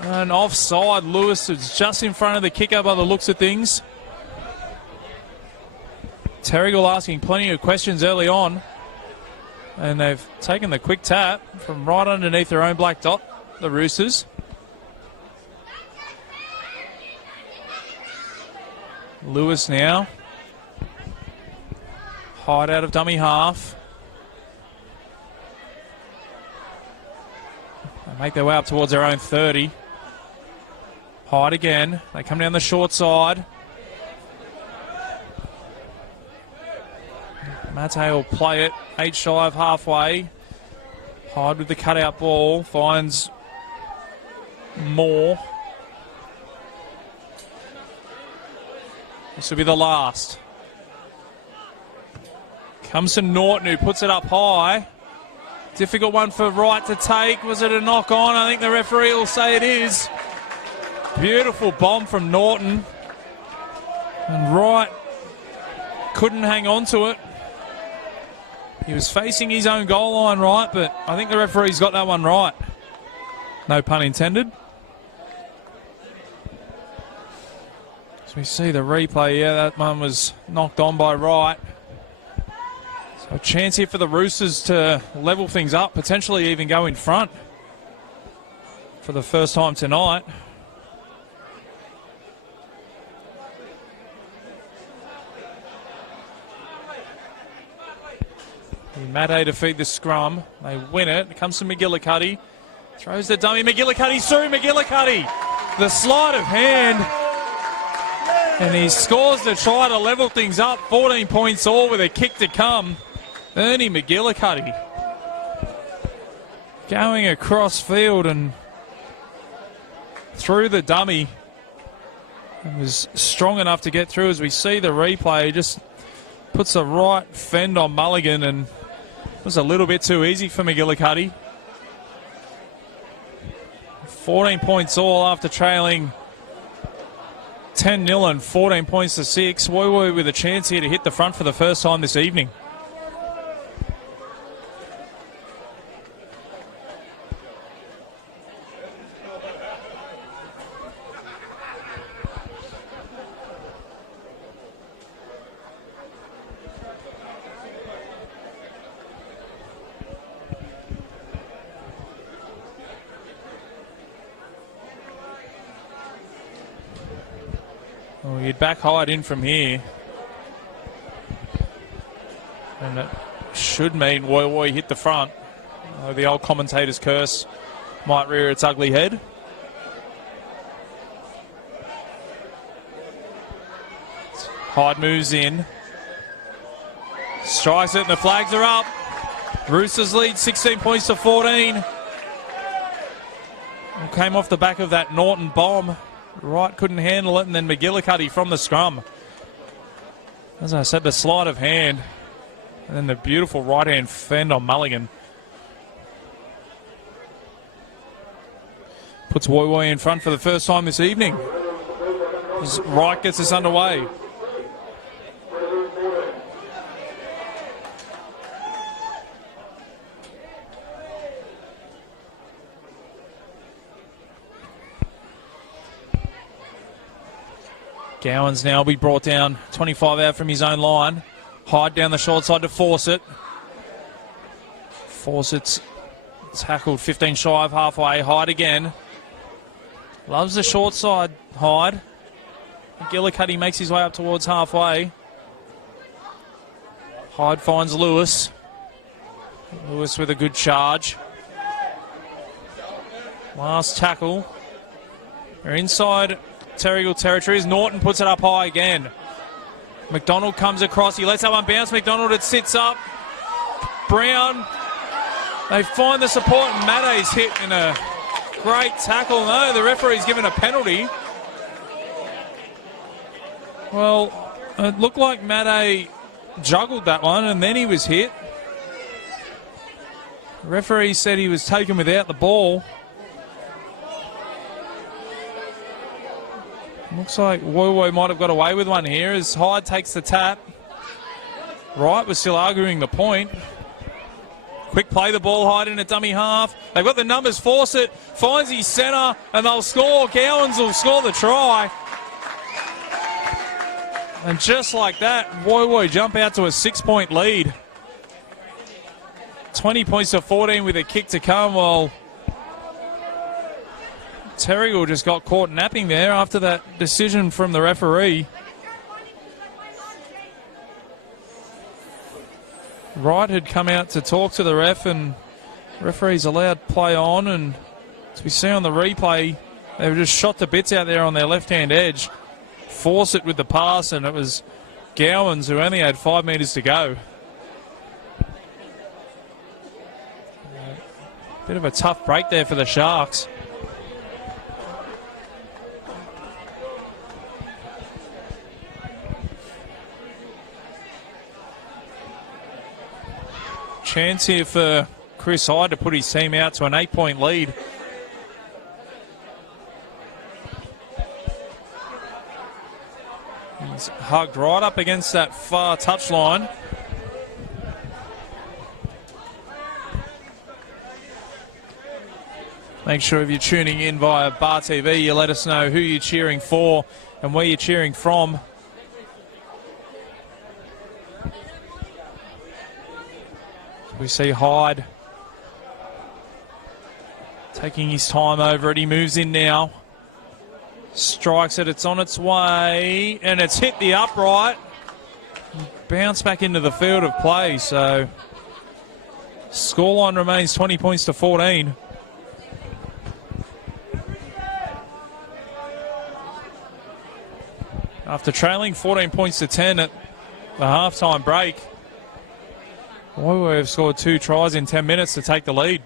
And offside. Lewis is just in front of the kicker by the looks of things. Terrigal asking plenty of questions early on. And they've taken the quick tap from right underneath their own black dot, the Roosters. Lewis now. Hyde out of dummy half. They make their way up towards their own 30. Hyde again. They come down the short side. Mate will play it 8 shy of halfway. Hyde with the cutout ball. Finds Moore. This will be the last. Comes to Norton, who puts it up high. Difficult one for Wright to take. Was it a knock on? I think the referee will say it is. Beautiful bomb from Norton. And Wright couldn't hang on to it. He was facing his own goal line, right, but I think the referee's got that one right. No pun intended. So we see the replay. Yeah, that one was knocked on by Wright. So a chance here for the Roosters to level things up, potentially even go in front for the first time tonight. Matt to feed the scrum. They win it. It comes to McGillicuddy. Throws the dummy. McGillicuddy's through. McGillicuddy. The sleight of hand. And he scores to try to level things up. 14 points all with a kick to come. Ernie McGillicuddy going across field and through the dummy. It was strong enough to get through. As we see the replay, just puts a right fend on Mulligan, and it was a little bit too easy for McGillicuddy. 14 points all after trailing 10-0 and 14 points to 6. Woi Woi with a chance here to hit the front for the first time this evening. Well, you'd back hide in from here. And it should mean Woi Woi hit the front. The old commentator's curse might rear its ugly head. Hyde moves in. Strikes it and the flags are up. Roosters lead 16 points to 14. Came off the back of that Norton bomb. Wright couldn't handle it, and then McGillicuddy from the scrum. As I said, the sleight of hand, and then the beautiful right-hand fend on Mulligan. Puts Woi Woi in front for the first time this evening. As Wright gets us underway. Gowans now will be brought down 25 out from his own line. Hyde down the short side to Fawcett. Fawcett's tackled 15 shy of halfway. Hyde again. Loves the short side, Hyde. McGillicuddy makes his way up towards halfway. Hyde finds Lewis. Lewis with a good charge. Last tackle. They're inside Terrigal territory as Norton puts it up high again. McDonald comes across. He lets that one bounce. McDonald, it sits up. Brown. They find the support. And Mattei's hit in a great tackle. No, the referee's given a penalty. Well, it looked like Mattei juggled that one and then he was hit. The referee said he was taken without the ball. Looks like Woi Woi might have got away with one here as Hyde takes the tap. Wright was still arguing the point. Quick play, the ball Hyde in a dummy half. They've got the numbers. Fawcett finds his centre and they'll score. Gowans will score the try. And just like that, Woi Woi jump out to a 6-point lead. 20 points to 14 with a kick to come. Well, Terrigal just got caught napping there after that decision from the referee. Wright had come out to talk to the ref, and referee's allowed play on, and as we see on the replay, they were just shot to bits out there on their left-hand edge. Force it with the pass, and it was Gowans who only had 5 metres to go. Bit of a tough break there for the Sharks. Chance here for Chris Hyde to put his team out to an 8-point lead. He's hugged right up against that far touchline. Make sure if you're tuning in via Bar TV, you let us know who you're cheering for and where you're cheering from. We see Hyde taking his time over it. He moves in now. Strikes it. It's on its way. And it's hit the upright. Bounce back into the field of play. So scoreline remains 20 points to 14. After trailing 14 points to 10 at the halftime break, Woiwoi have scored 2 tries in 10 minutes to take the lead.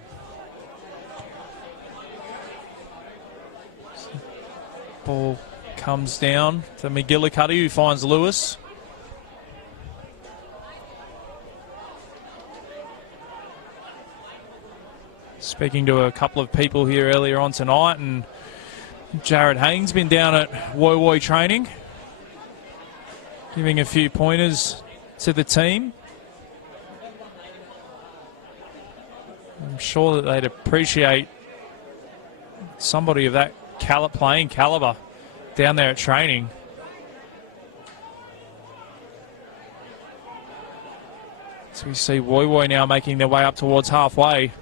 Ball comes down to McGillicuddy, who finds Lewis. Speaking to a couple of people here earlier on tonight, and Jared Haynes been down at Woiwoi training, giving a few pointers to the team. I'm sure that they'd appreciate somebody of that playing caliber down there at training. So we see Woiwoi now making their way up towards halfway.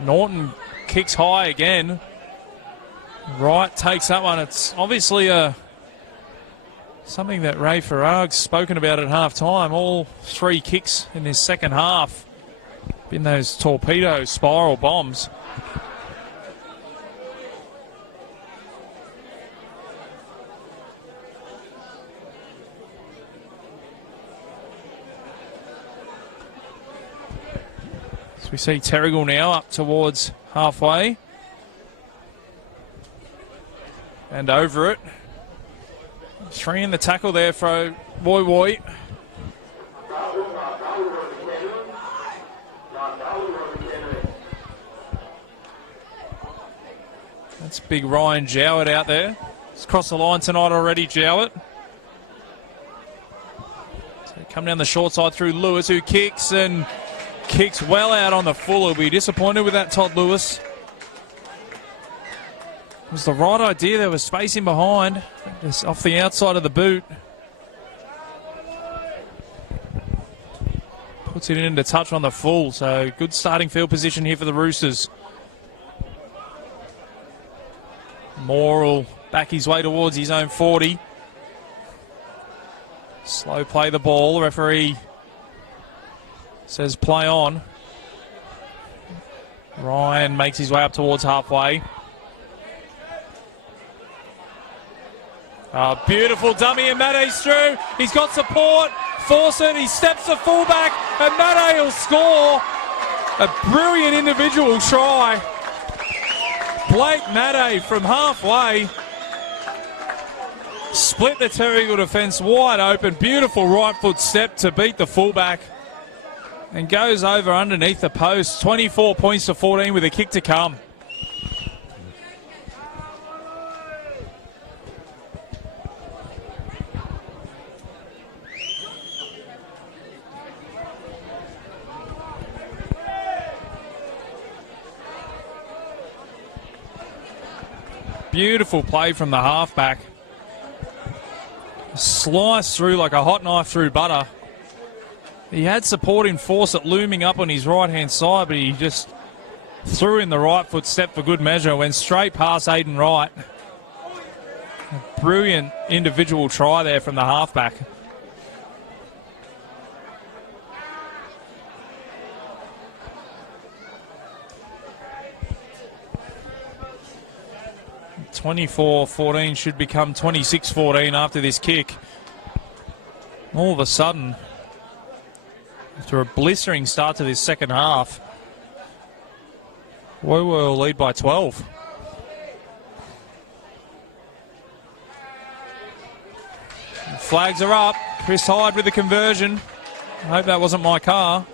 Norton kicks high again. Wright takes that one. It's obviously something that Ray Farag's spoken about at halftime. All 3 kicks in this second half been those torpedo spiral bombs. So we see Terrigal now up towards halfway. And over it. 3 in the tackle there for Woiwoi. That's big Ryan Jowett out there. He's crossed the line tonight already, Jowett. So come down the short side through Lewis, who kicks and kicks well out on the full. He'll be disappointed with that, Todd Lewis. It was the right idea. There was space in behind. Just off the outside of the boot. Puts it into touch on the full. So good starting field position here for the Roosters. Moore will back his way towards his own 40. Slow play the ball. Referee says play on. Ryan makes his way up towards halfway. Beautiful dummy, and Maddei's through. He's got support. Fawcett, he steps the fullback, and Maddei will score. A brilliant individual try. Blake Maddei from halfway. Split the Terrigal defence wide open. Beautiful right foot step to beat the fullback. And goes over underneath the post. 24 points to 14 with a kick to come. Beautiful play from the halfback. Sliced through like a hot knife through butter. He had support in Fawcett looming up on his right-hand side, but he just threw in the right foot step for good measure. Went straight past Aiden Wright. A brilliant individual try there from the halfback. (24-14) should become 26-14 after this kick. All of a sudden, after a blistering start to this second half, Woiwoi will lead by 12. Flags are up. Chris Hyde with the conversion. I hope that wasn't my car.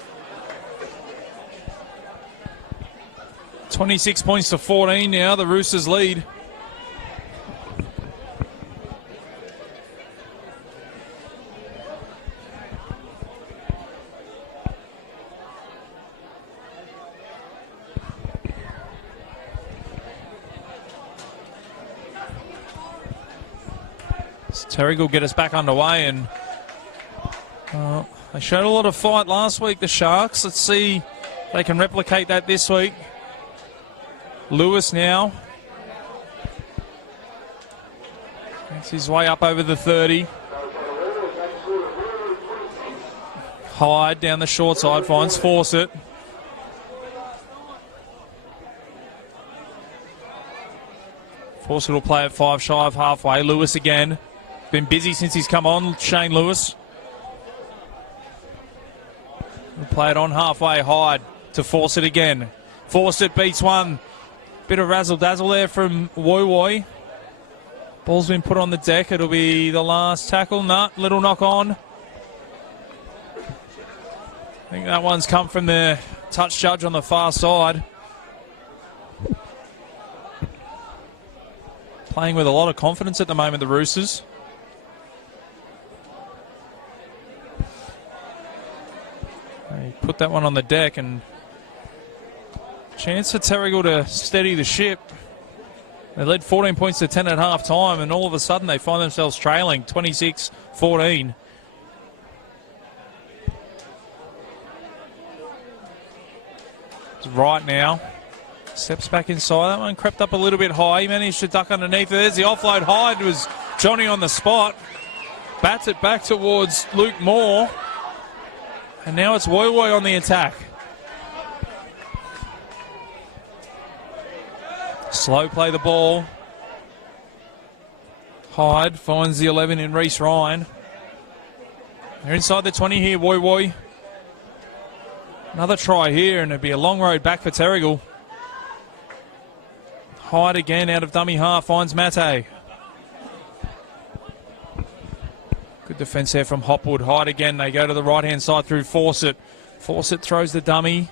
26 points to 14 now. The Roosters lead. Terrigal get us back underway, and They showed a lot of fight last week, the Sharks. Let's see if they can replicate that this week. Lewis now makes his way up over the 30. Hyde down the short side, finds Fawcett. Fawcett will play at 5 shy of halfway. Lewis again. Been busy since he's come on, Shane Lewis. We'll play it on halfway. Hyde to Fawcett again. Fawcett beats one. Bit of razzle-dazzle there from Woy. Ball's been put on the deck. It'll be the last tackle. Nah, little knock on. I think that one's come from the touch judge on the far side. Playing with a lot of confidence at the moment, the Roosters. They put that one on the deck, and chance for Terrigal to steady the ship. They led 14 points to 10 at half time, and all of a sudden they find themselves trailing 26-14. Right now, steps back inside. That one crept up a little bit high. He managed to duck underneath. There's the offload. Hyde was Johnny on the spot. Bats it back towards Luke Moore. And now it's Woy on the attack. Slow play the ball. Hyde finds the 11 in Reece Ryan. They're inside the 20 here, Woy. Another try here, and it'd be a long road back for Terrigal. Hyde again out of dummy half, finds Mate. Good defence there from Hopwood. Hyde again, they go to the right-hand side through Fawcett. Fawcett throws the dummy.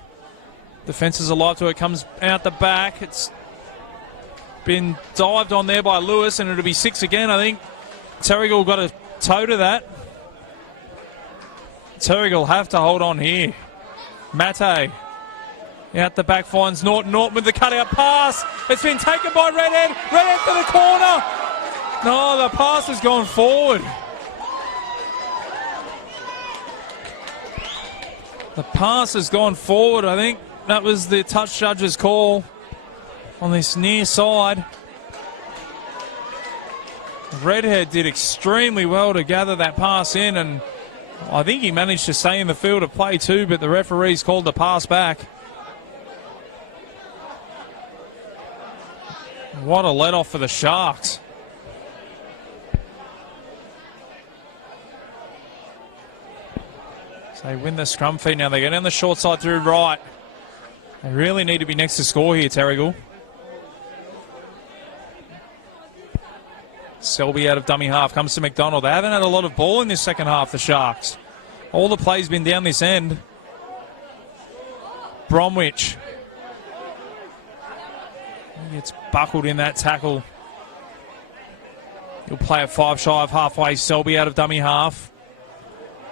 Defence is alive to it, comes out the back. It's been dived on there by Lewis, and it'll be 6 again, I think. Terrigal got a toe to that. Terrigal have to hold on here. Mate out the back finds Norton. Norton with the cutout pass. It's been taken by Redhead. Redhead to the corner. No, the pass has gone forward. The pass has gone forward. I think that was the touch judge's call on this near side. Redhead did extremely well to gather that pass in, and I think he managed to stay in the field of play too, but the referees called the pass back. What a let-off for the Sharks. So they win the scrum feed now. They go down the short side through right. They really need to be next to score here, Terrigal. Selby out of dummy half, comes to McDonald. They haven't had a lot of ball in this second half, the Sharks. All the play's been down this end. Bromwich. He gets buckled in that tackle. He'll play at 5 shy of halfway. Selby out of dummy half.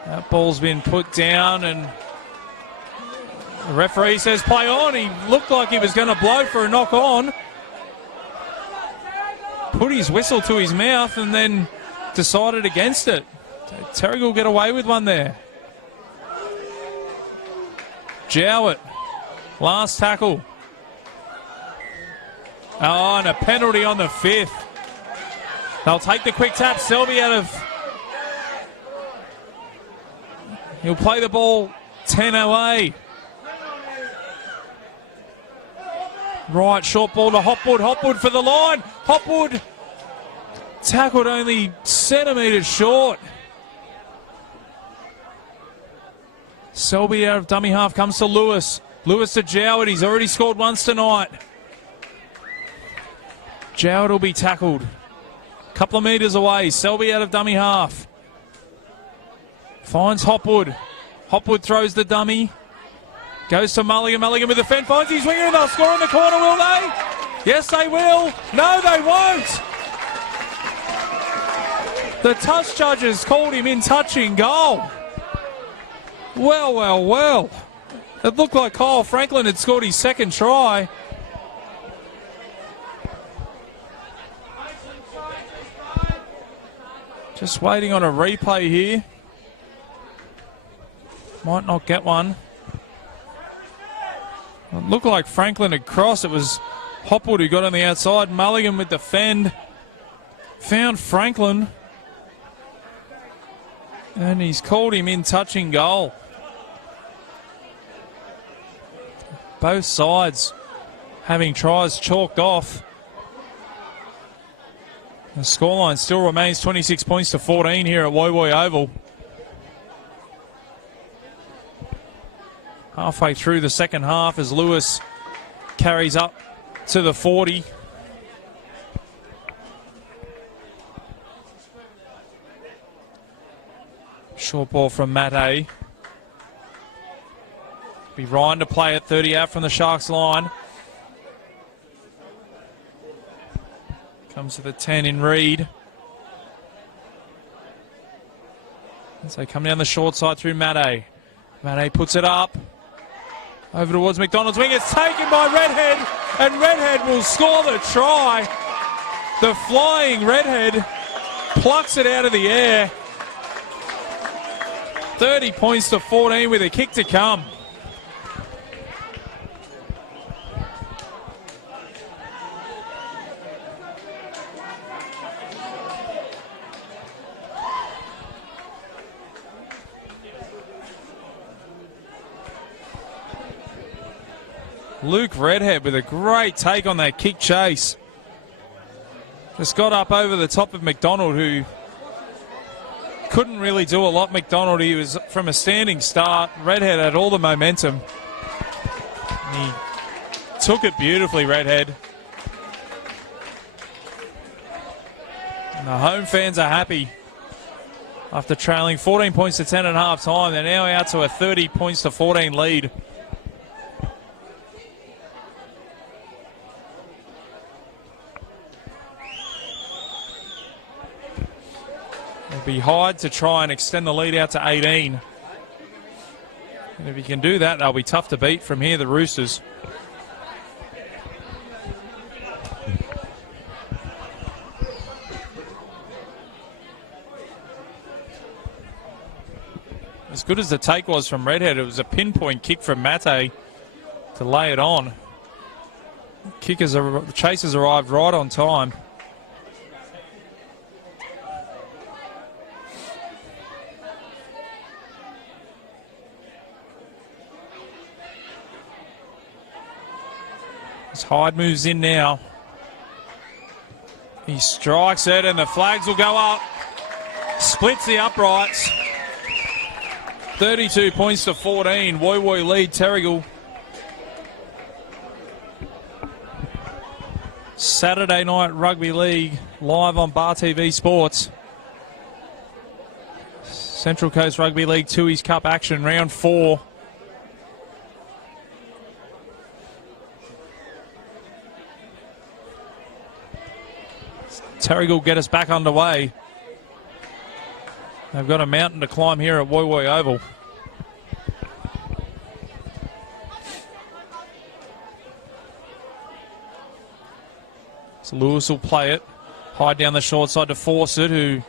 That ball's been put down, and the referee says play on. He looked like he was going to blow for a knock on. Put his whistle to his mouth and then decided against it. Terrigal get away with one there. Jowett, last tackle. Oh, and a penalty on the 5th. They'll take the quick tap. Selby out of... He'll play the ball 10 away. Right, short ball to Hopwood. Hopwood for the line. Hopwood tackled only centimetres short. Selby out of dummy half comes to Lewis. Lewis to Jowett. He's already scored once tonight. Jowett will be tackled. Couple of metres away. Selby out of dummy half. Finds Hopwood. Hopwood throws the dummy. Goes to Mulligan. Mulligan with the fence. Finds his winger, and they'll score in the corner, will they? Yes, they will. No, they won't. The touch judges called him in touching goal. Well. It looked like Kyle Franklin had scored his second try. Just waiting on a replay here. Might not get one. It looked like Franklin had crossed. It was Hopwood who got on the outside. Mulligan with the fend. Found Franklin. And he's called him in touching goal. Both sides having tries chalked off. The scoreline still remains 26 points to 14 here at Woy Woy Oval. Halfway through the second half as Lewis carries up to the 40. Short ball from Matt A. Be Ryan to play at 30 out from the Sharks line. Comes to the 10 in Reed. As they come down the short side through Matt A. Matt A puts it up. Over towards McDonald's wing. It's taken by Redhead. And Redhead will score the try. The flying Redhead plucks it out of the air. 30 points to 14 with a kick to come. Luke Redhead with a great take on that kick chase. Just got up over the top of McDonald, who couldn't really do a lot. McDonald, he was from a standing start. Redhead had all the momentum. And he took it beautifully, Redhead. And the home fans are happy. After trailing 14 points to 10 at half time, they're now out to a 30 points to 14 lead. Be Hyde to try and extend the lead out to 18. And if he can do that, they'll be tough to beat from here, the Roosters. As good as the take was from Redhead, it was a pinpoint kick from Mate to lay it on. The chasers arrived right on time. Hyde moves in now. He strikes it and the flags will go up. Splits the uprights. 32 points to 14. Woy Woy lead Terrigal. Saturday night rugby league live on Bar TV Sports. Central Coast Rugby League Tooheys Cup action, round 4. Terrigal get us back underway. They've got a mountain to climb here at Woy Woy Oval. So Lewis will play it. Hyde down the short side to Fawcett, who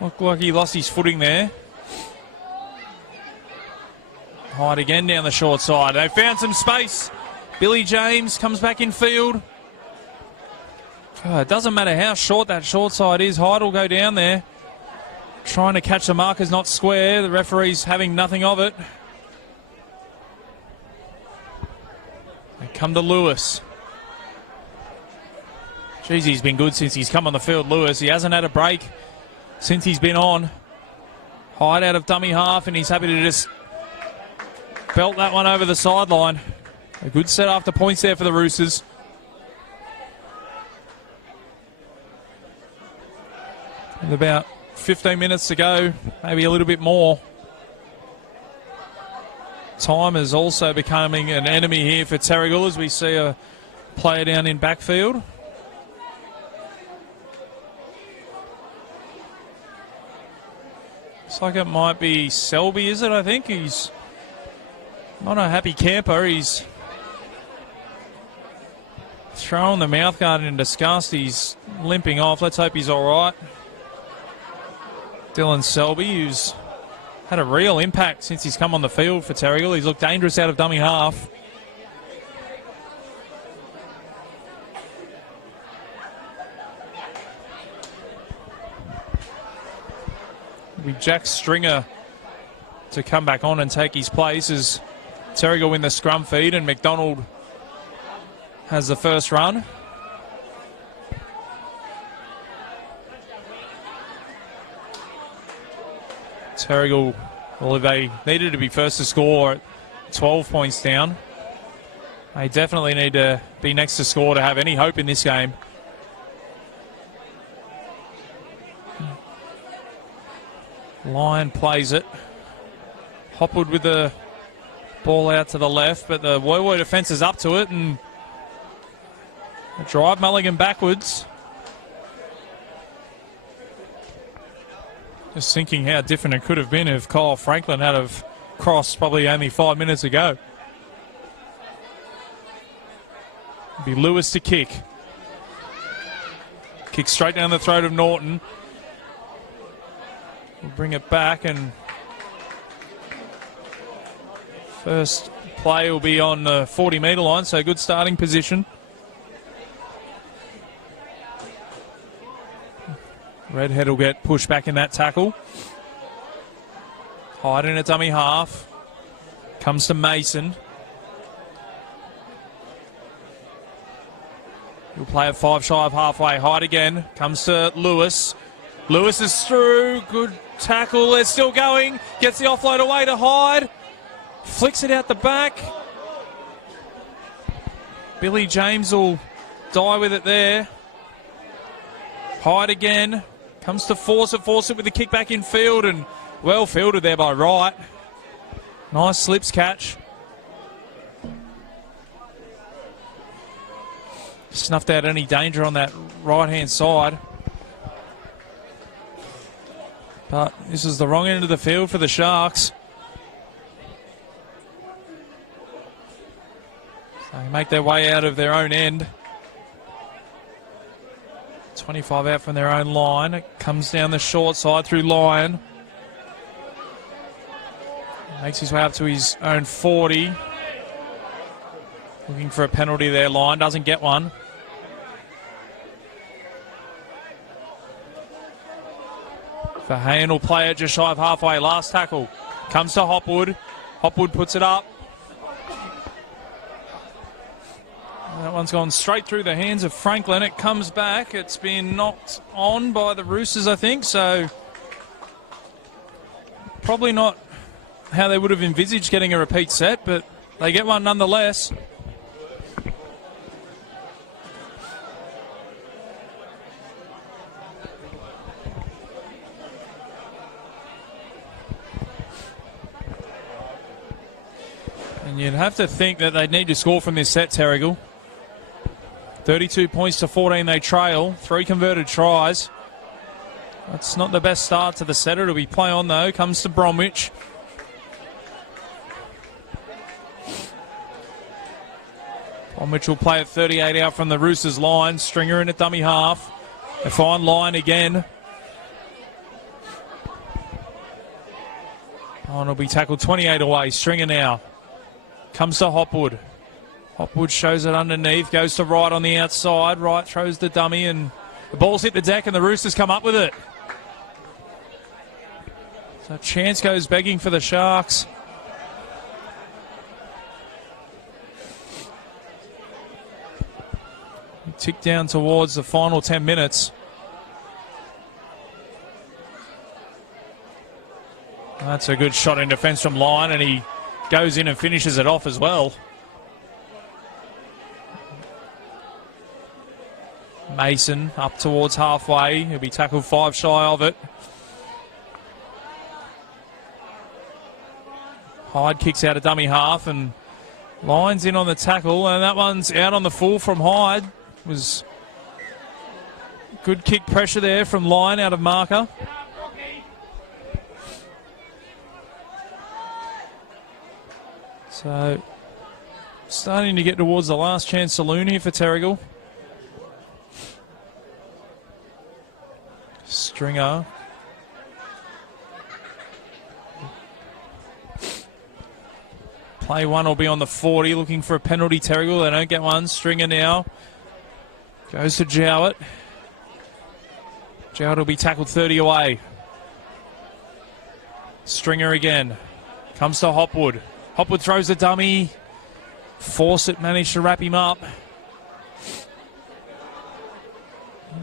looked like he lost his footing there. Hyde again down the short side. They found some space. Billy James comes back in field. It doesn't matter how short that short side is. Hyde will go down there. Trying to catch the markers, not square. The referee's having nothing of it. They come to Lewis. Jeez, he's been good since he's come on the field, Lewis. He hasn't had a break since he's been on. Hyde out of dummy half, and he's happy to just belt that one over the sideline. A good set after points there for the Roosters. With about 15 minutes to go, maybe a little bit more. Time is also becoming an enemy here for Terrigal as we see a player down in backfield. Looks like it might be Selby, is it? I think he's not a happy camper. He's throwing the mouthguard in disgust. He's limping off. Let's hope he's all right. Dylan Selby, who's had a real impact since he's come on the field for Terrigal. He's looked dangerous out of dummy half. It'll be Jack Stringer to come back on and take his place as Terrigal win the scrum feed, and McDonald has the first run. Terrigal, well, they needed to be first to score at 12 points down. They definitely need to be next to score to have any hope in this game. Lyon plays it. Hopwood with the ball out to the left, but the Woy Woy defence is up to it, and drive Mulligan backwards. Just thinking how different it could have been if Kyle Franklin had have crossed probably only 5 minutes ago. It'd be Lewis to kick. Kick straight down the throat of Norton. We'll bring it back, and first play will be on the 40-metre line, so good starting position. Redhead will get pushed back in that tackle. Hyde in a dummy half. Comes to Mason. He'll play at 5 shy of halfway. Hyde again. Comes to Lewis. Lewis is through. Good tackle. They're still going. Gets the offload away to Hyde. Flicks it out the back. Billy James will die with it there. Hyde again. Comes to force it with the kick back in field, and well fielded there by Wright. Nice slips catch. Snuffed out any danger on that right-hand side. But this is the wrong end of the field for the Sharks. So they make their way out of their own end. 25 out from their own line. It comes down the short side through Lyon. Makes his way up to his own 40. Looking for a penalty there. Lyon doesn't get one. Verheyen will play it just shy of halfway. Last tackle. Comes to Hopwood. Hopwood puts it up. That one's gone straight through the hands of Franklin. It comes back. It's been knocked on by the Roosters, I think. So probably not how they would have envisaged getting a repeat set, but they get one nonetheless. And you'd have to think that they'd need to score from this set, Terrigal. 32 points to 14 they trail. 3 converted tries. That's not the best start to the set. It'll be play on though. Comes to Bromwich. Bromwich will play at 38 out from the Roosters line. Stringer in at dummy half. They find Lyon again. Oh, and it'll be tackled 28 away. Stringer now. Comes to Hopwood. Hopwood shows it underneath, goes to Wright on the outside. Wright throws the dummy, and the ball's hit the deck, and the Roosters come up with it. So chance goes begging for the Sharks. We tick down towards the final 10 minutes. That's a good shot in defence from Lyon, and he goes in and finishes it off as well. Mason up towards halfway. He'll be tackled 5 shy of it. Hyde kicks out a dummy half, and Lyon's in on the tackle, and that one's out on the full from Hyde. Was good kick pressure there from Lyon out of marker. So starting to get towards the last chance saloon here for Terrigal. Stringer Play one will be on the 40, looking for a penalty. Terrigal, they don't get one. Stringer now goes to Jowett. Jowett will be tackled 30 away. Stringer again. Comes to Hopwood. Hopwood throws a dummy. Fawcett managed to wrap him up.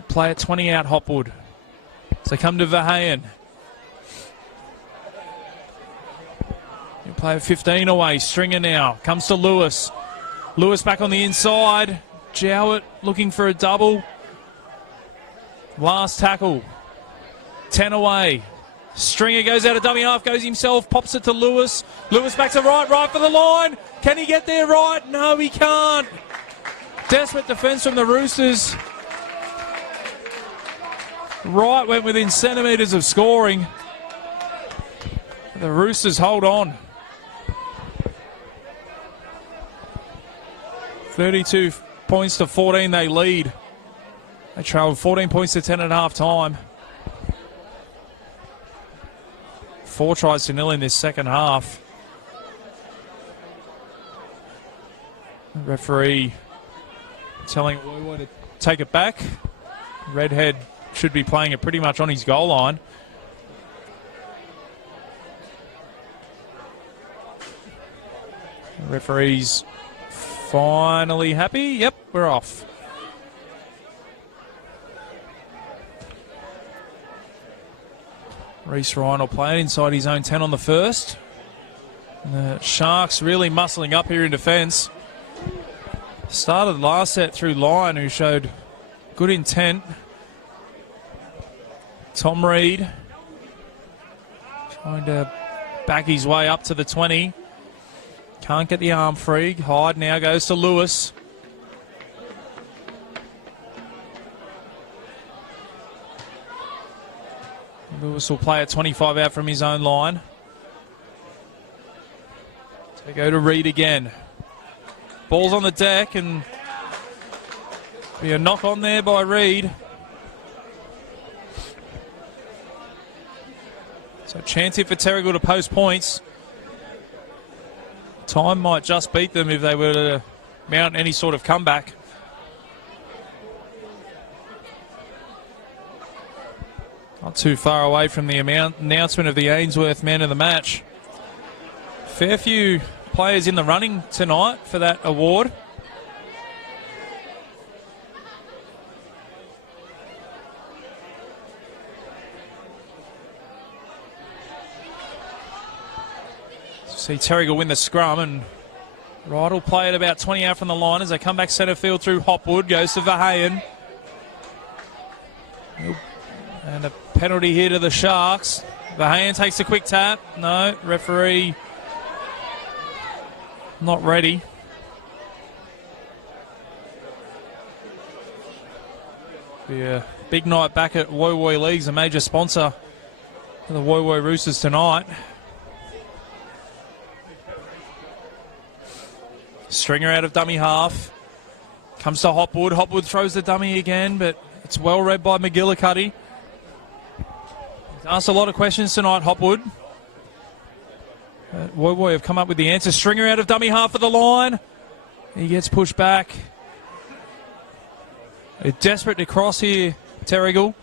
Play at 20 out, Hopwood. So come to Verheyen. He'll play at 15 away. Stringer now. Comes to Lewis. Lewis back on the inside. Jowett looking for a double. Last tackle. 10 away. Stringer goes out of dummy half, goes himself, pops it to Lewis. Lewis back to right for the line. Can he get there right? No, he can't. Desperate defence from the Roosters. Right went within centimetres of scoring. The Roosters hold on. 32 points to 14 they lead. They trailed 14 points to 10 at half time. 4 tries to 0 in this second half. The referee telling Woiwoi to take it back. Redhead should be playing it pretty much on his goal line. The referee's finally happy. Yep, we're off. Reece Ryan will play it inside his own 10 on the first. And the Sharks really muscling up here in defence. Started last set through Lyon, who showed good intent. Tom Reed trying to back his way up to the 20. Can't get the arm free. Hyde now goes to Lewis. Lewis will play at 25 out from his own line. They go to Reed again. Ball's on the deck and be a knock on there by Reed. So chance here for Terrigal to post points. Time might just beat them if they were to mount any sort of comeback. Not too far away from the announcement of the Ainsworth Man of the Match. Fair few players in the running tonight for that award. See Terrigal win the scrum, and Wright will play it about 20 out from the line as they come back centre field through Hopwood. Goes to Verheyen. And a penalty here to the Sharks. Verheyen takes a quick tap. No, referee not ready. Be a big night back at Woiwoi Leagues, a major sponsor for the Woiwoi Roosters tonight. Stringer out of dummy half. Comes to Hopwood. Hopwood throws the dummy again, but it's well read by McGillicuddy. He's asked a lot of questions tonight, Hopwood. Woiwoi have come up with the answer. Stringer out of dummy half of the line. He gets pushed back. They're desperate to cross here, Terrigal.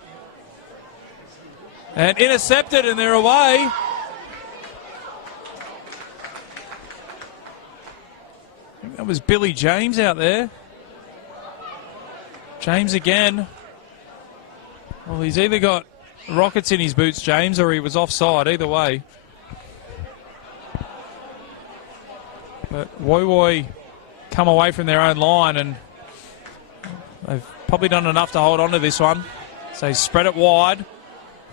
And intercepted, and they're away. I think that was Billy James out there. James again. Well, he's either got rockets in his boots, James, or he was offside. Either way. But Woiwoi come away from their own line, and they've probably done enough to hold on to this one. So they spread it wide.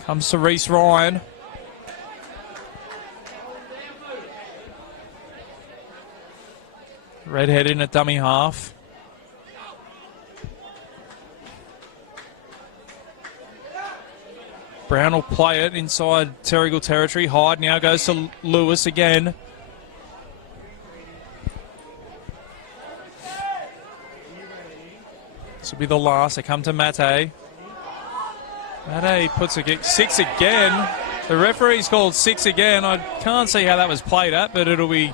Comes to Reece Ryan. Redhead in at dummy half. Brown will play it inside Terrigal territory. Hyde now goes to Lewis again. This will be the last. They come to Mate. Mate puts a kick. 6 again. The referee's called 6 again. I can't see how that was played at, but it'll be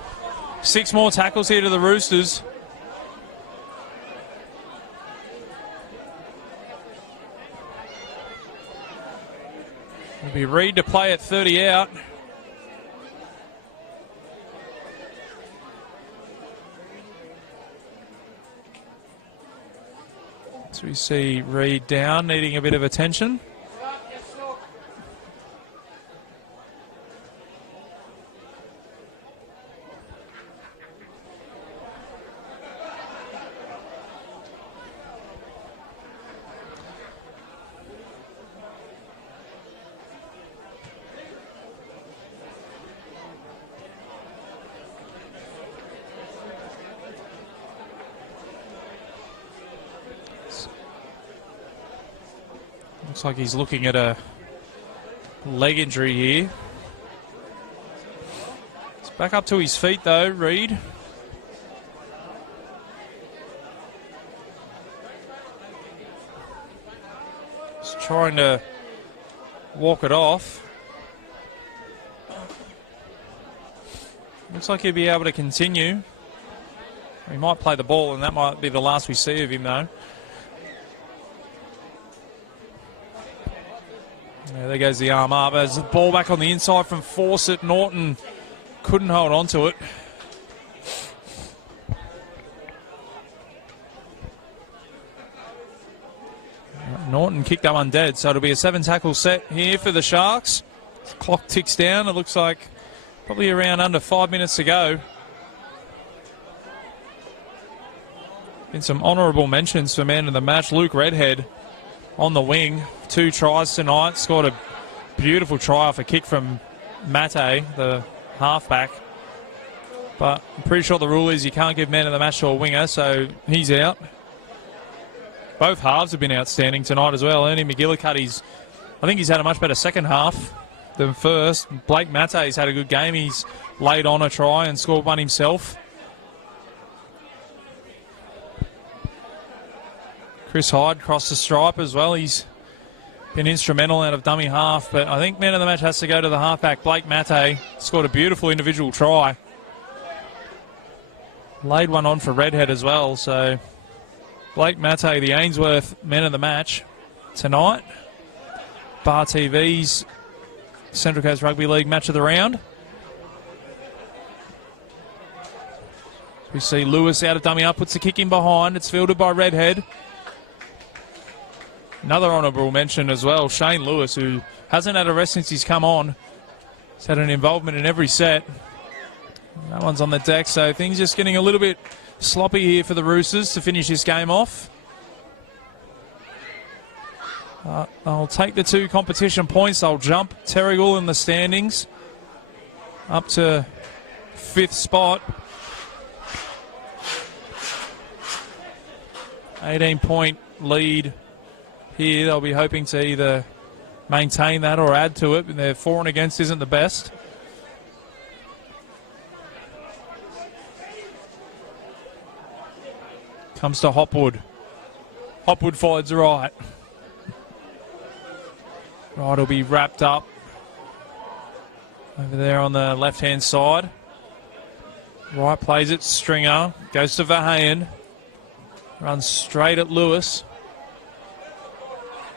6 more tackles here to the Roosters. It'll be Reid to play at 30 out. So we see Reid down, needing a bit of attention. Looks like he's looking at a leg injury here. He's back up to his feet though, Reid. Just trying to walk it off. Looks like he'll be able to continue. He might play the ball, and that might be the last we see of him though. Yeah, there goes the arm up. As the ball back on the inside from Fawcett. Norton couldn't hold on to it. Norton kicked that one dead, so it'll be a 7-tackle set here for the Sharks. The clock ticks down. It looks like probably around under 5 minutes to go. Been some honourable mentions for man of the match. Luke Redhead on the wing. 2 tries tonight. Scored a beautiful try off a kick from Mate, the halfback. But I'm pretty sure the rule is you can't give man of the match to a winger, so he's out. Both halves have been outstanding tonight as well. Ernie McGillicuddy's, I think he's had a much better second half than first. Blake Mate's had a good game. He's laid on a try and scored one himself. Chris Hyde crossed the stripe as well. He's been instrumental out of dummy half, but I think man of the match has to go to the halfback. Blake Mate scored a beautiful individual try. Laid one on for Redhead as well, so Blake Mate, the Ainsworth man of the match tonight. Bar TV's Central Coast Rugby League match of the round. We see Lewis out of dummy up, puts the kick in behind. It's fielded by Redhead. Another honourable mention as well, Shane Lewis, who hasn't had a rest since he's come on. He's had an involvement in every set. That one's on the deck, so things just getting a little bit sloppy here for the Roosters to finish this game off. They'll take the 2 competition points. They'll jump Terrigal in the standings up to 5th spot. 18-point lead here. They'll be hoping to either maintain that or add to it. And their for and against isn't the best. Comes to Hopwood. Hopwood forwards right. Right will be wrapped up over there on the left-hand side. Right plays it. Stringer goes to Verheyen. Runs straight at Lewis.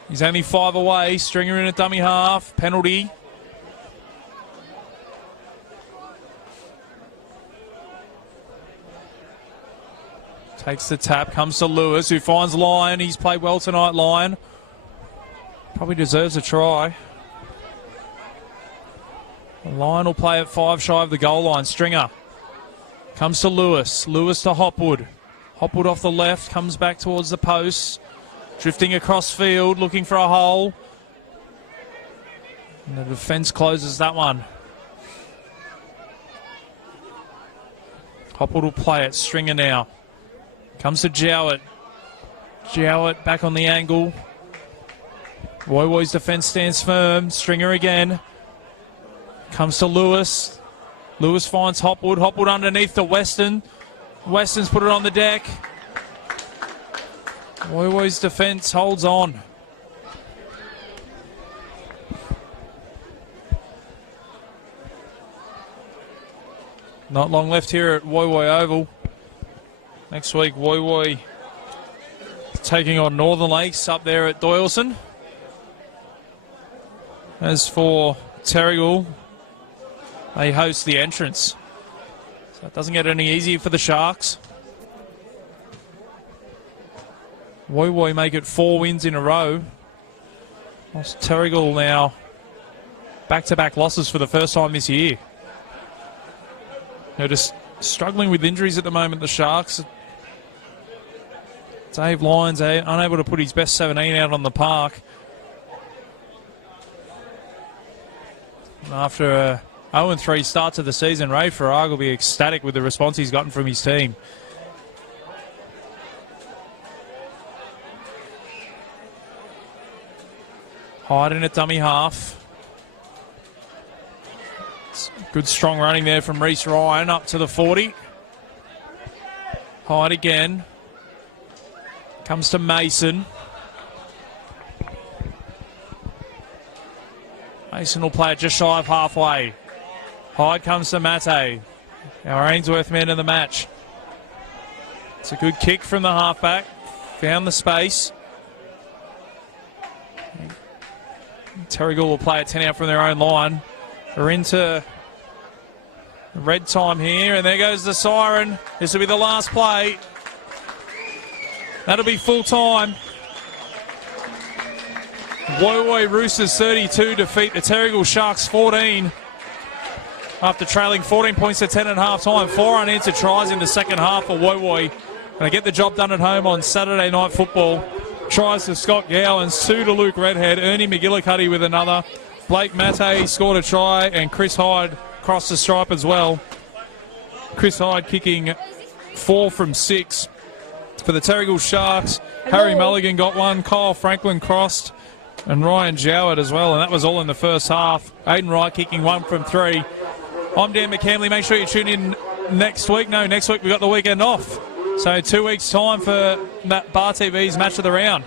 He's only 5 away. Stringer in a dummy half. Penalty. Takes the tap. Comes to Lewis, who finds Lyon. He's played well tonight, Lyon. Probably deserves a try. Lyon will play at 5 shy of the goal line. Stringer comes to Lewis. Lewis to Hopwood. Hopwood off the left. Comes back towards the post. Drifting across field, looking for a hole. And the defence closes that one. Hopwood will play it. Stringer now. Comes to Jowett. Jowett back on the angle. Woy Woy's defence stands firm. Stringer again. Comes to Lewis. Lewis finds Hopwood. Hopwood underneath to Weston. Weston's put it on the deck. Woy Woy's defence holds on. Not long left here at Woy Woy Oval. Next week, Woy Woy taking on Northern Lakes up there at Doyleson. As for Terrigal, they host the entrance. So it doesn't get any easier for the Sharks. Woy Woy make it 4 wins in a row. Whilst Terrigal now back-to-back losses for the first time this year. They're just struggling with injuries at the moment, the Sharks. Dave Lyons unable to put his best 17 out on the park. After a 0-3 start to the season, Ray Farag will be ecstatic with the response he's gotten from his team. Hyde in at dummy half. Good strong running there from Reece Ryan up to the 40. Hyde again. Comes to Mason. Mason will play it just shy of halfway. Hyde comes to Mate. Our Ainsworth man of the match. It's a good kick from the halfback. Found the space. Terrigal will play a 10 out from their own line. We're into red time here, and there goes the siren. This will be the last play. That'll be full time. Woy Woy Roosters 32 defeat the Terrigal Sharks 14 after trailing 14 points to 10 at half time. 4 unanswered tries in the second half for Woy Woy. They get the job done at home on Saturday Night Football. Tries to Scott Gowans, 2 to Luke Redhead, Ernie McGillicuddy with another. Blake Mate scored a try, and Chris Hyde crossed the stripe as well. Chris Hyde kicking 4 from 6 for the Terrigal Sharks. Harry Mulligan got one, Kyle Franklin crossed, and Ryan Jowett as well, and that was all in the first half. Aiden Wright kicking 1 from 3. I'm Dan McCamley. Make sure you tune in next week. No, next week we've got the weekend off. So 2 weeks' time for Bar TV's Match of the Round.